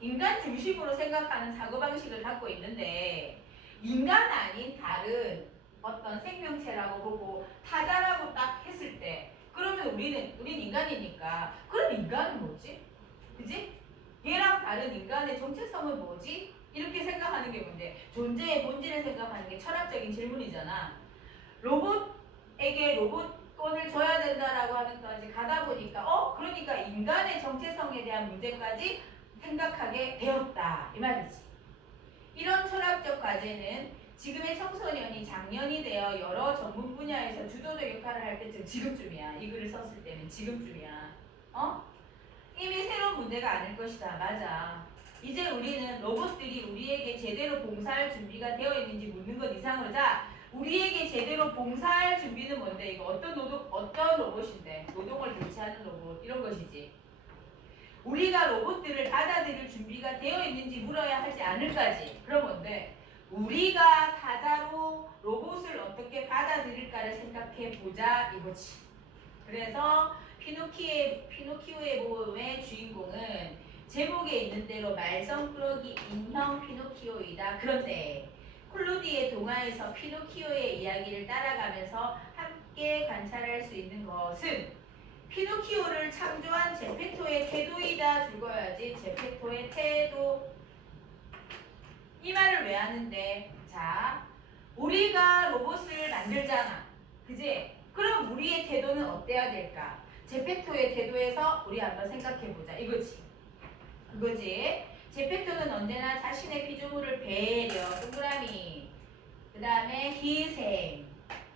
인간 중심으로 생각하는 사고방식을 갖고 있는데 인간 아닌 다른 어떤 생명체라고 보고 타자라고 딱 했을 때 그러면 우린 인간이니까 그럼 인간은 뭐지? 그지? 얘랑 다른 인간의 정체성은 뭐지? 이렇게 생각하는 게 뭔데? 존재의 본질을 생각하는 게 철학적인 질문이잖아. 로봇에게 로봇권을 줘야 된다라고 하는 까지 가다 보니까 그러니까 인간의 정체성에 대한 문제까지 생각하게 되었다 이 말이지. 이런 철학적 과제는 지금의 청소년이 장년이 되어 여러 전문 분야에서 주도적 역할을 할 때쯤 지금쯤이야. 이 글을 썼을 때는 지금쯤이야. 이미 새로운 문제가 아닐 것이다. 맞아. 이제 우리는 로봇들이 우리에게 제대로 봉사할 준비가 되어 있는지 묻는 것 이상으로 우리에게 제대로 봉사할 준비는 뭔데? 이거 어떤 로봇인데? 노동을 대체하는 로봇 이런 것이지. 우리가 로봇들을 받아들일 준비가 되어 있는지 물어야 하지 않을까지. 그럼 뭔데? 우리가 타자로 로봇을 어떻게 받아들일까를 생각해 보자 이거지. 그래서 피노키오의 모험의 주인공은 제목에 있는 대로 말썽꾸러기 인형 피노키오이다. 그런데 클로디의 동화에서 피노키오의 이야기를 따라가면서 함께 관찰할 수 있는 것은 피노키오를 창조한 제페토의 태도이다. 죽어야지. 제페토의 태도. 이 말을 왜 하는데? 자, 우리가 로봇을 만들잖아. 그지? 그럼 우리의 태도는 어때야 될까? 제페토의 태도에서 우리 한번 생각해보자. 이거지. 그거지. 제페토는 언제나 자신의 피조물을 배려, 동그라미, 그 다음에 희생,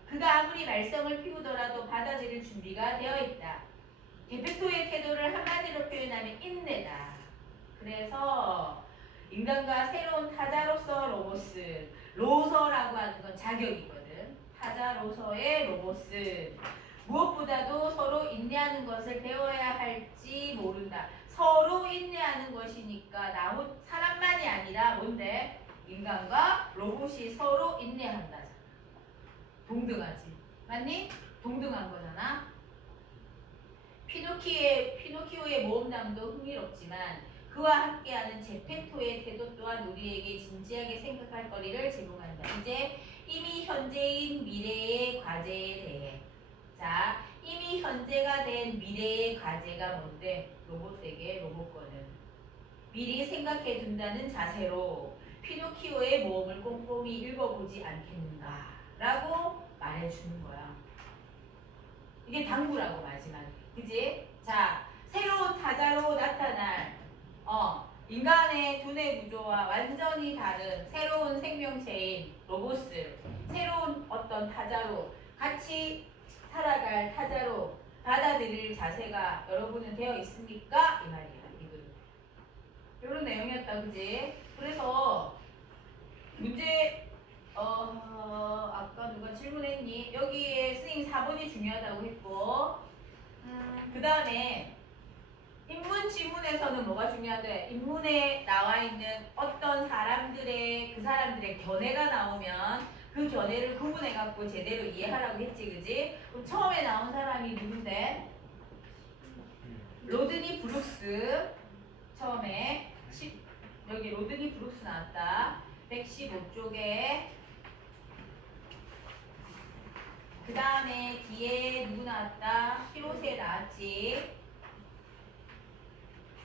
그가 아무리 말썽을 피우더라도 받아들일 준비가 되어 있다. 제페토의 태도를 한마디로 표현하면 인내다. 그래서 인간과 새로운 타자로서 로봇은, 로서라고 하는 건 자격이거든. 타자로서의 로봇은 무엇보다도 서로 인내하는 것을 배워야 할지 모른다. 서로 인내하는 것이니까 사람만이 아니라 뭔데? 인간과 로봇이 서로 인내한다잖아. 동등하지. 맞니? 동등한 거잖아. 피노키오의 모험담도 흥미롭지만 그와 함께하는 제페토의 태도 또한 우리에게 진지하게 생각할 거리를 제공한다. 이제 이미 현재인 미래의 과제에 대해. 자, 이미 현재가 된 미래의 과제가 뭔데? 로봇에게 로봇권을 미리 생각해 둔다는 자세로 피노키오의 모험을 꼼꼼히 읽어보지 않겠는가 라고 말해주는 거야. 이게 당부라고 마지막에. 그지? 자, 새로운 타자로 나타날 인간의 두뇌 구조와 완전히 다른 새로운 생명체인 로봇을 새로운 어떤 타자로 같이 살아갈 타자로 받아들일 자세가 여러분은 되어 있습니까? 이 말이야. 이런 내용이었다, 그지? 그래서 문제 아까 누가 질문했니? 여기에 선생님 4번이 중요하다고 했고 그 다음에 인문 지문에서는 뭐가 중요하대? 인문에 나와 있는 어떤 사람들의 그 사람들의 견해가 나오면 그 견해를 구분해 갖고 제대로 이해하라고 했지, 그지? 그럼 처음에 나온 사람이 누군데? 로드니 브룩스. 처음에 여기 로드니 브룩스 나왔다. 115쪽에 그 다음에 뒤에 누구 나왔다? 히로세 나왔지.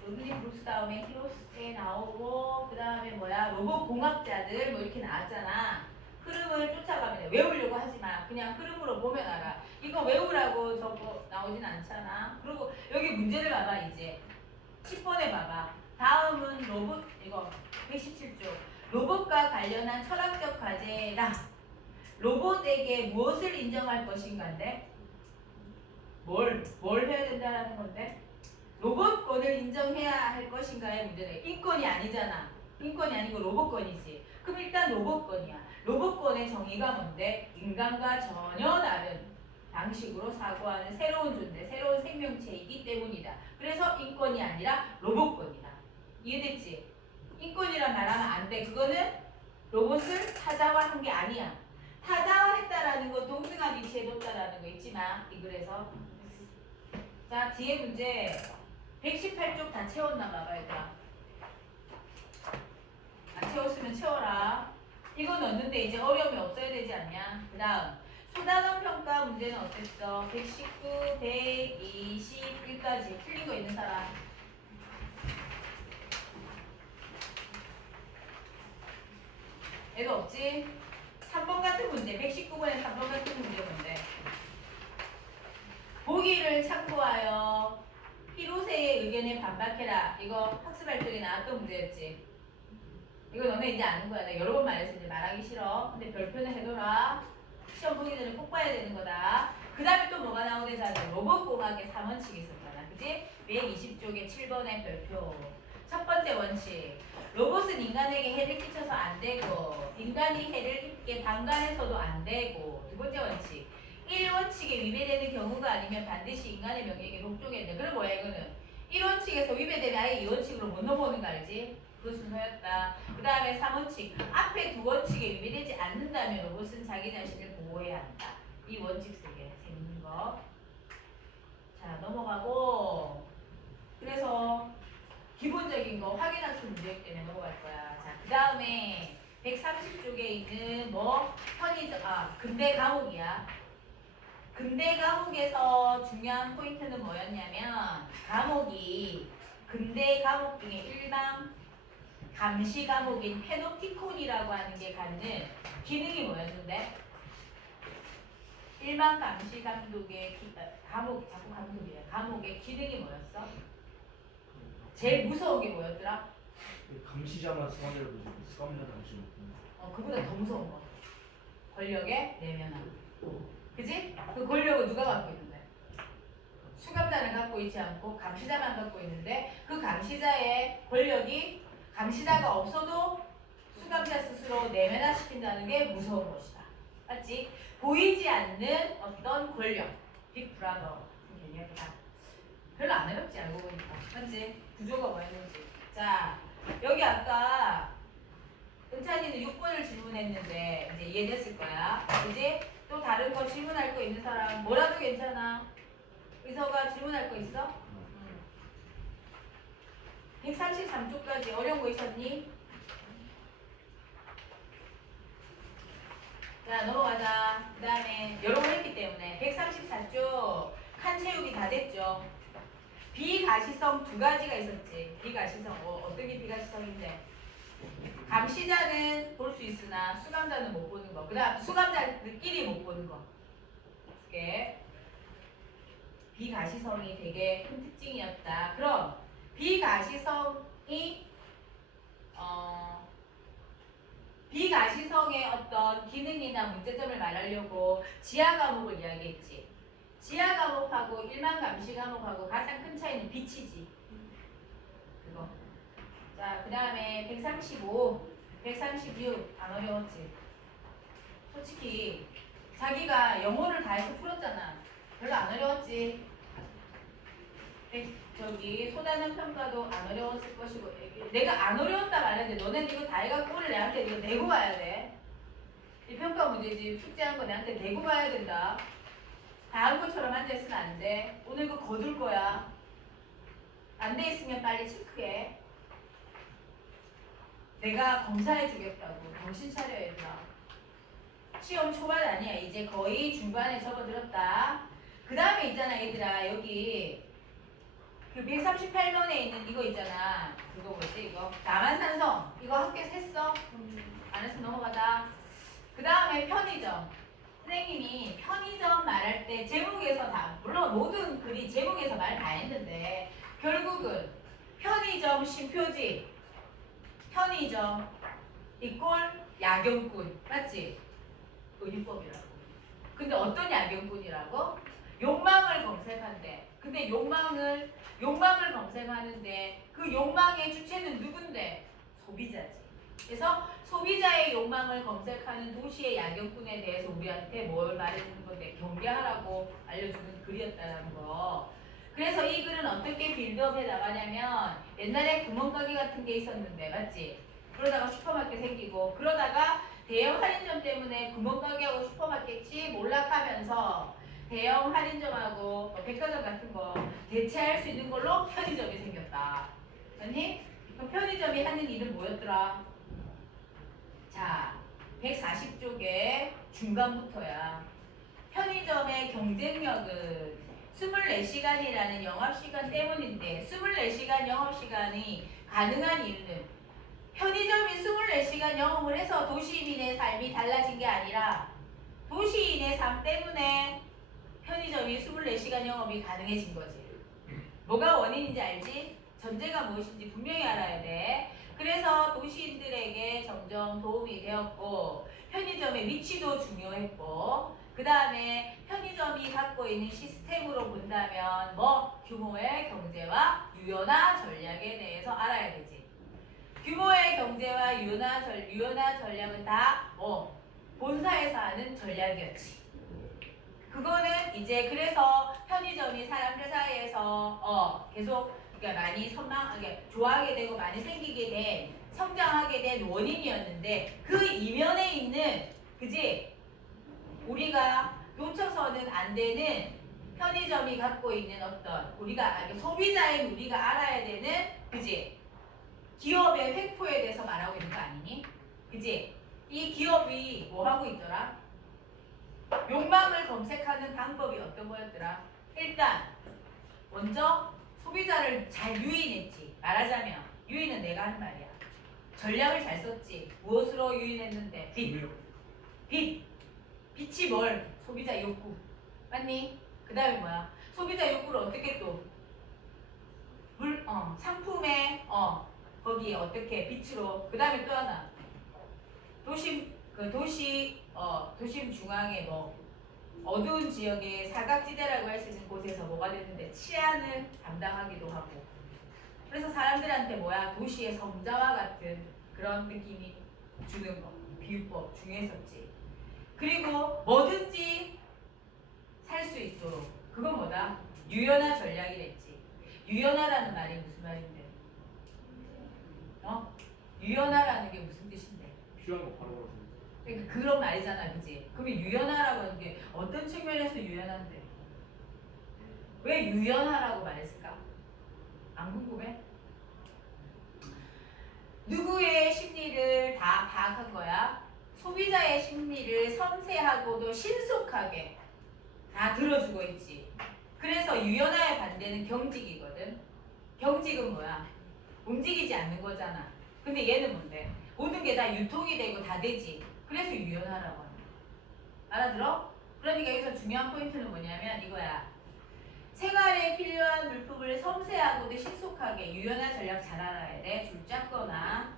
로드니 브룩스 다음에 히로세 나오고 그 다음에 뭐야? 로봇 공학자들 뭐 이렇게 나왔잖아. 흐름을 쫓아가면 돼. 외우려고 하지 마. 그냥 흐름으로 보면 알아. 이거 외우라고 저거 나오진 않잖아. 그리고 여기 문제를 봐봐 이제. 10번에 봐봐. 다음은 로봇 이거 117쪽. 로봇과 관련한 철학적 과제다. 로봇에게 무엇을 인정할 것인가인데? 뭘 해야 된다라는 건데? 로봇권을 인정해야 할 것인가의 문제네. 인권이 아니잖아. 인권이 아니고 로봇권이지. 그럼 일단 로봇권이야. 로봇권의 정의가 뭔데? 인간과 전혀 다른 방식으로 사고하는 새로운 존재, 새로운 생명체이기 때문이다. 그래서 인권이 아니라 로봇권이다. 이해됐지? 인권이란 말하면 안 돼. 그거는 로봇을 타자화한 게 아니야. 타자화했다라는 거 동등한 위치에 뒀다라는 거 있지만 이 글에서 자 뒤에 문제 118쪽 다 채웠나 봐봐 얘들아. 안 채웠으면 채워라. 이거 넣는데 이제 어려움이 없어야 되지 않냐? 그 다음 소단원 평가 문제는 어땠어? 119, 121까지 틀린 거 있는 사람? 애도 없지? 3번 같은 문제, 119번에 3번 같은 문제 뭔데? 보기를 참고하여 히로세의 의견에 반박해라. 이거 학습활동에 나왔던 문제였지? 이거 너네 이제 아는 거야. 내가 여러 번 말해서 이제 말하기 싫어. 근데 별표는 해둬라. 시험 보기 전에 꼭 봐야 되는 거다. 그 다음에 또 뭐가 나오대잖아. 로봇공학의 3원칙이 있었잖아. 그지? 120쪽에 7번의 별표. 첫 번째 원칙. 로봇은 인간에게 해를 끼쳐서 안 되고 인간이 해를 입게 방관해서도 안 되고. 두 번째 원칙. 1원칙에 위배되는 경우가 아니면 반드시 인간의 명예에게 복종해야 돼. 그럼 뭐야 이거는? 1원칙에서 위배되면 아예 2원칙으로 못 넘어오는 거 알지? 그 순서였다. 그 다음에 3원칙. 앞에 두 원칙에 위배되지 않는다면 로봇은 자기 자신을 보호해야 한다. 이 원칙 속에 생긴 거. 자 넘어가고. 그래서 기본적인 거 확인학습 문제이기 때문에 넘어갈 거야. 자 그 다음에 130쪽에 있는 뭐 편의점 근대 과목이야. 근대 과목에서 중요한 포인트는 뭐였냐면 과목이 근대 과목 중에 일반 감시 과목인 페노티콘이라고 하는 게 갖는 기능이 뭐였는데? 일반 감시 감독의 과목 자꾸 감독이래. 과목의 기능이 뭐였어? 제일 무서운 게 뭐였더라? 감시자만 수감자를 당시 그보다 더 무서운 거. 권력의 내면함. 그지? 그 권력을 누가 갖고 있는데? 수감자는 갖고 있지 않고 감시자만 갖고 있는데 그 감시자의 권력이 감시자가 없어도 수감자 스스로 내면화시킨다는 게 무서운 것이다. 맞지? 보이지 않는 어떤 권력. 빅브라더 개념이다. 별로 안 어렵지 알고 보니까. 맞지? 구조가 뭐였는지. 자 여기 아까 은찬이는 6번을 질문했는데 이제 이해됐을 거야. 이제 또 다른 거 질문할 거 있는 사람 뭐라도 괜찮아. 의서가 질문할 거 있어? 133쪽까지 어려운 거 있었니? 자 넘어가자. 그 다음에 여러 번 했기 때문에 134쪽 칸 채우기 다 됐죠. 비가시성 두 가지가 있었지. 비가시성 어떤 게 비가시성인데? 감시자는 볼 수 있으나 수감자는 못 보는 거. 그 다음 수감자들끼리 못 보는 거. 이게 비가시성이 되게 큰 특징이었다. 그럼 비가시성이 비가시성의 어떤 기능이나 문제점을 말하려고 지하 과목을 이야기했지. 지하 과목하고 일반 감시 과목하고 가장 큰 차이는 빛이지. 그거. 자, 그 다음에 135, 136 안 어려웠지. 솔직히 자기가 영어를 다 해서 풀었잖아. 별로 안 어려웠지. 저기 소단원 평가도 안 어려웠을 것이고, 내가 안 어려웠다 말했는데 너네는 이거 다 해갖고 오늘 내한테 이거 내고 가야 돼. 이 평가 문제지. 숙제한 거 내한테 내고 가야 된다. 다 한 것처럼 앉아있으면 안 돼. 오늘 이거 거둘 거야. 안 돼 있으면 빨리 체크해. 내가 검사해 주겠다고. 정신 차려 얘들아. 시험 초반 아니야. 이제 거의 중반에 접어들었다. 그 다음에 있잖아 얘들아. 여기 그 138번에 있는 이거 있잖아. 그거 뭐지 이거? 남한산성. 이거 학교 했어? 안 해서 넘어가자. 그 다음에 편의점. 선생님이 편의점 말할 때 제목에서 다, 물론 모든 글이 제목에서 말 다 했는데 결국은 편의점 신표지. 편의점 이꼴 야경꾼. 맞지? 의리법이라고. 근데 어떤 야경꾼이라고? 욕망을 검색한대. 근데 욕망을 검색하는데 그 욕망의 주체는 누군데? 소비자지. 그래서 소비자의 욕망을 검색하는 도시의 야경꾼에 대해서 우리한테 뭘 말해주는 건데 경계하라고 알려주는 글이었다는 거. 그래서 이 글은 어떻게 빌드업해 나가냐면 옛날에 구멍가게 같은 게 있었는데 맞지? 그러다가 슈퍼마켓 생기고 그러다가 대형 할인점 때문에 구멍가게하고 슈퍼마켓이 몰락하면서 대형 할인점하고 백화점 같은 거 대체할 수 있는 걸로 편의점이 생겼다. 아니? 그 편의점이 하는 일은 뭐였더라? 자, 140쪽의 중간부터야. 편의점의 경쟁력은 24시간이라는 영업시간 때문인데 24시간 영업시간이 가능한 이유는 편의점이 24시간 영업을 해서 도시인의 삶이 달라진 게 아니라 도시인의 삶 때문에 편의점이 24시간 영업이 가능해진 거지. 뭐가 원인인지 알지? 전제가 무엇인지 분명히 알아야 돼. 그래서 도시인들에게 점점 도움이 되었고 편의점의 위치도 중요했고 그 다음에 편의점이 갖고 있는 시스템으로 본다면 뭐 규모의 경제와 유연화 전략에 대해서 알아야 되지. 규모의 경제와 유연화 전략은 다 뭐 본사에서 하는 전략이었지. 그거는 이제 그래서 편의점이 사람들 사이에서 계속 그러니까 많이 좋아하게 되고 많이 생기게 된 성장하게 된 원인이었는데 그 이면에 있는 그지 우리가 놓쳐서는 안 되는 편의점이 갖고 있는 어떤 우리가 소비자인 우리가 알아야 되는 그지 기업의 횡포에 대해서 말하고 있는 거 아니니? 그지 이 기업이 뭐 하고 있더라? 욕망을 검색하는 방법이 어떤 거였더라? 일단 먼저 소비자를 잘 유인했지. 말하자면 유인은 내가 하는 말이야. 전략을 잘 썼지. 무엇으로 유인했는데? 빛이 뭘? 소비자 욕구. 맞니? 그 다음에 뭐야? 소비자 욕구를 어떻게 또 상품에 거기에 어떻게 빛으로 그 다음에 또 하나 도심 중앙에 뭐 어두운 지역의 사각지대라고 할 수 있는 곳에서 뭐가 되는데 치안을 담당하기도 하고 그래서 사람들한테 뭐야 도시의 성자와 같은 그런 느낌이 주는 거 비유법 중요했었지. 그리고 뭐든지 살 수 있도록 그건 뭐다? 유연화 전략이랬지. 유연화라는 말이 무슨 말인데? 유연화라는 게 무슨 뜻인데? 필요한 거 바로 걸어서. 그러니까 그런 말이잖아, 그지? 그러면 유연하라고 하는 게 어떤 측면에서 유연한데? 왜 유연하라고 말했을까? 안 궁금해? 누구의 심리를 다 파악한 거야? 소비자의 심리를 섬세하고도 신속하게 다 들어주고 있지. 그래서 유연화의 반대는 경직이거든. 경직은 뭐야? 움직이지 않는 거잖아. 근데 얘는 뭔데? 모든 게 다 유통이 되고 다 되지. 그래서 유연하라고 하는 거야. 알아들어? 그러니까 여기서 중요한 포인트는 뭐냐면 이거야. 생활에 필요한 물품을 섬세하고도 신속하게 유연한 전략 잘 알아야 돼. 줄 짰거나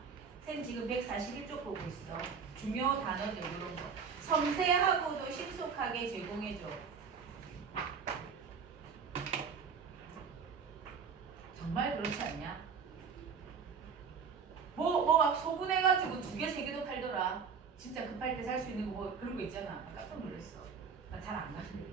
쌤 지금 141쪽 보고 있어. 중요 단어들 이런 거. 섬세하고도 신속하게 제공해줘. 정말 그렇지 않냐? 뭐 막 소분해가지고 2개, 3개도 팔더라. 진짜 급할 때 살 수 있는 거 뭐 그런 거 있잖아. 깜짝 놀랐어. 나 잘 안 가는데.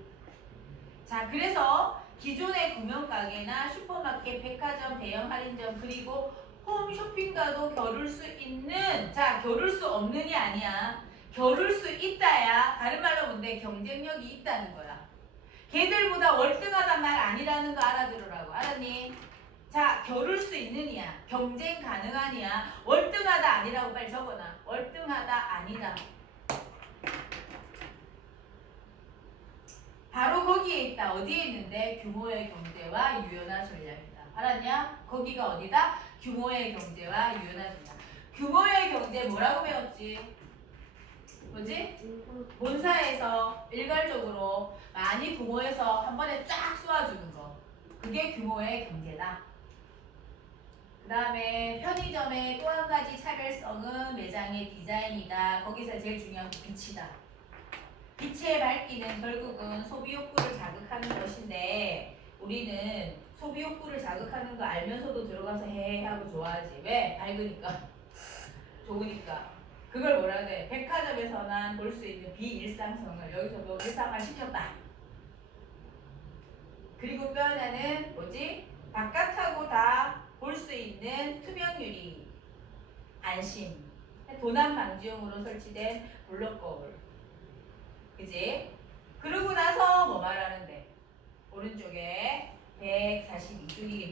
자, 그래서 기존의 구명가게나 슈퍼마켓, 백화점, 대형 할인점 그리고 홈쇼핑과도 겨룰 수 있는, 자, 겨룰 수 없는이 아니야. 겨룰 수 있다야. 다른 말로 뭔데? 경쟁력이 있다는 거야. 걔들보다 월등하단 말 아니라는 거 알아들으라고. 알았니? 자, 겨룰 수 있느냐, 경쟁 가능하냐, 월등하다 아니라고 빨리 적어놔. 월등하다 아니다. 바로 거기에 있다. 어디에 있는데? 규모의 경제와 유연한 전략이다. 알았냐? 거기가 어디다? 규모의 경제와 유연한 전략. 규모의 경제 뭐라고 배웠지? 뭐지? 본사에서 일괄적으로 많이 부모해서 한 번에 쫙 쏘아주는 거. 그게 규모의 경제다. 그 다음에 편의점의 또 한 가지 차별성은 매장의 디자인이다. 거기서 제일 중요한 건 빛이다. 빛의 밝기는 결국은 소비 욕구를 자극하는 것인데 우리는 소비 욕구를 자극하는 거 알면서도 들어가서 헤헤 하고 좋아하지. 왜? 밝으니까. 좋으니까. 그걸 뭐라 해? 백화점에서만 볼 수 있는 비일상성을 여기서도 일상화 시켰다. 그리고 또 하나는 뭐지? 바깥하고 다 볼 수 있는 투명 유리, 안심, 도난 방지용으로 설치된 블록 거울, 그지? 그러고 나서 뭐 말하는데? 오른쪽에 142쪽이겠지.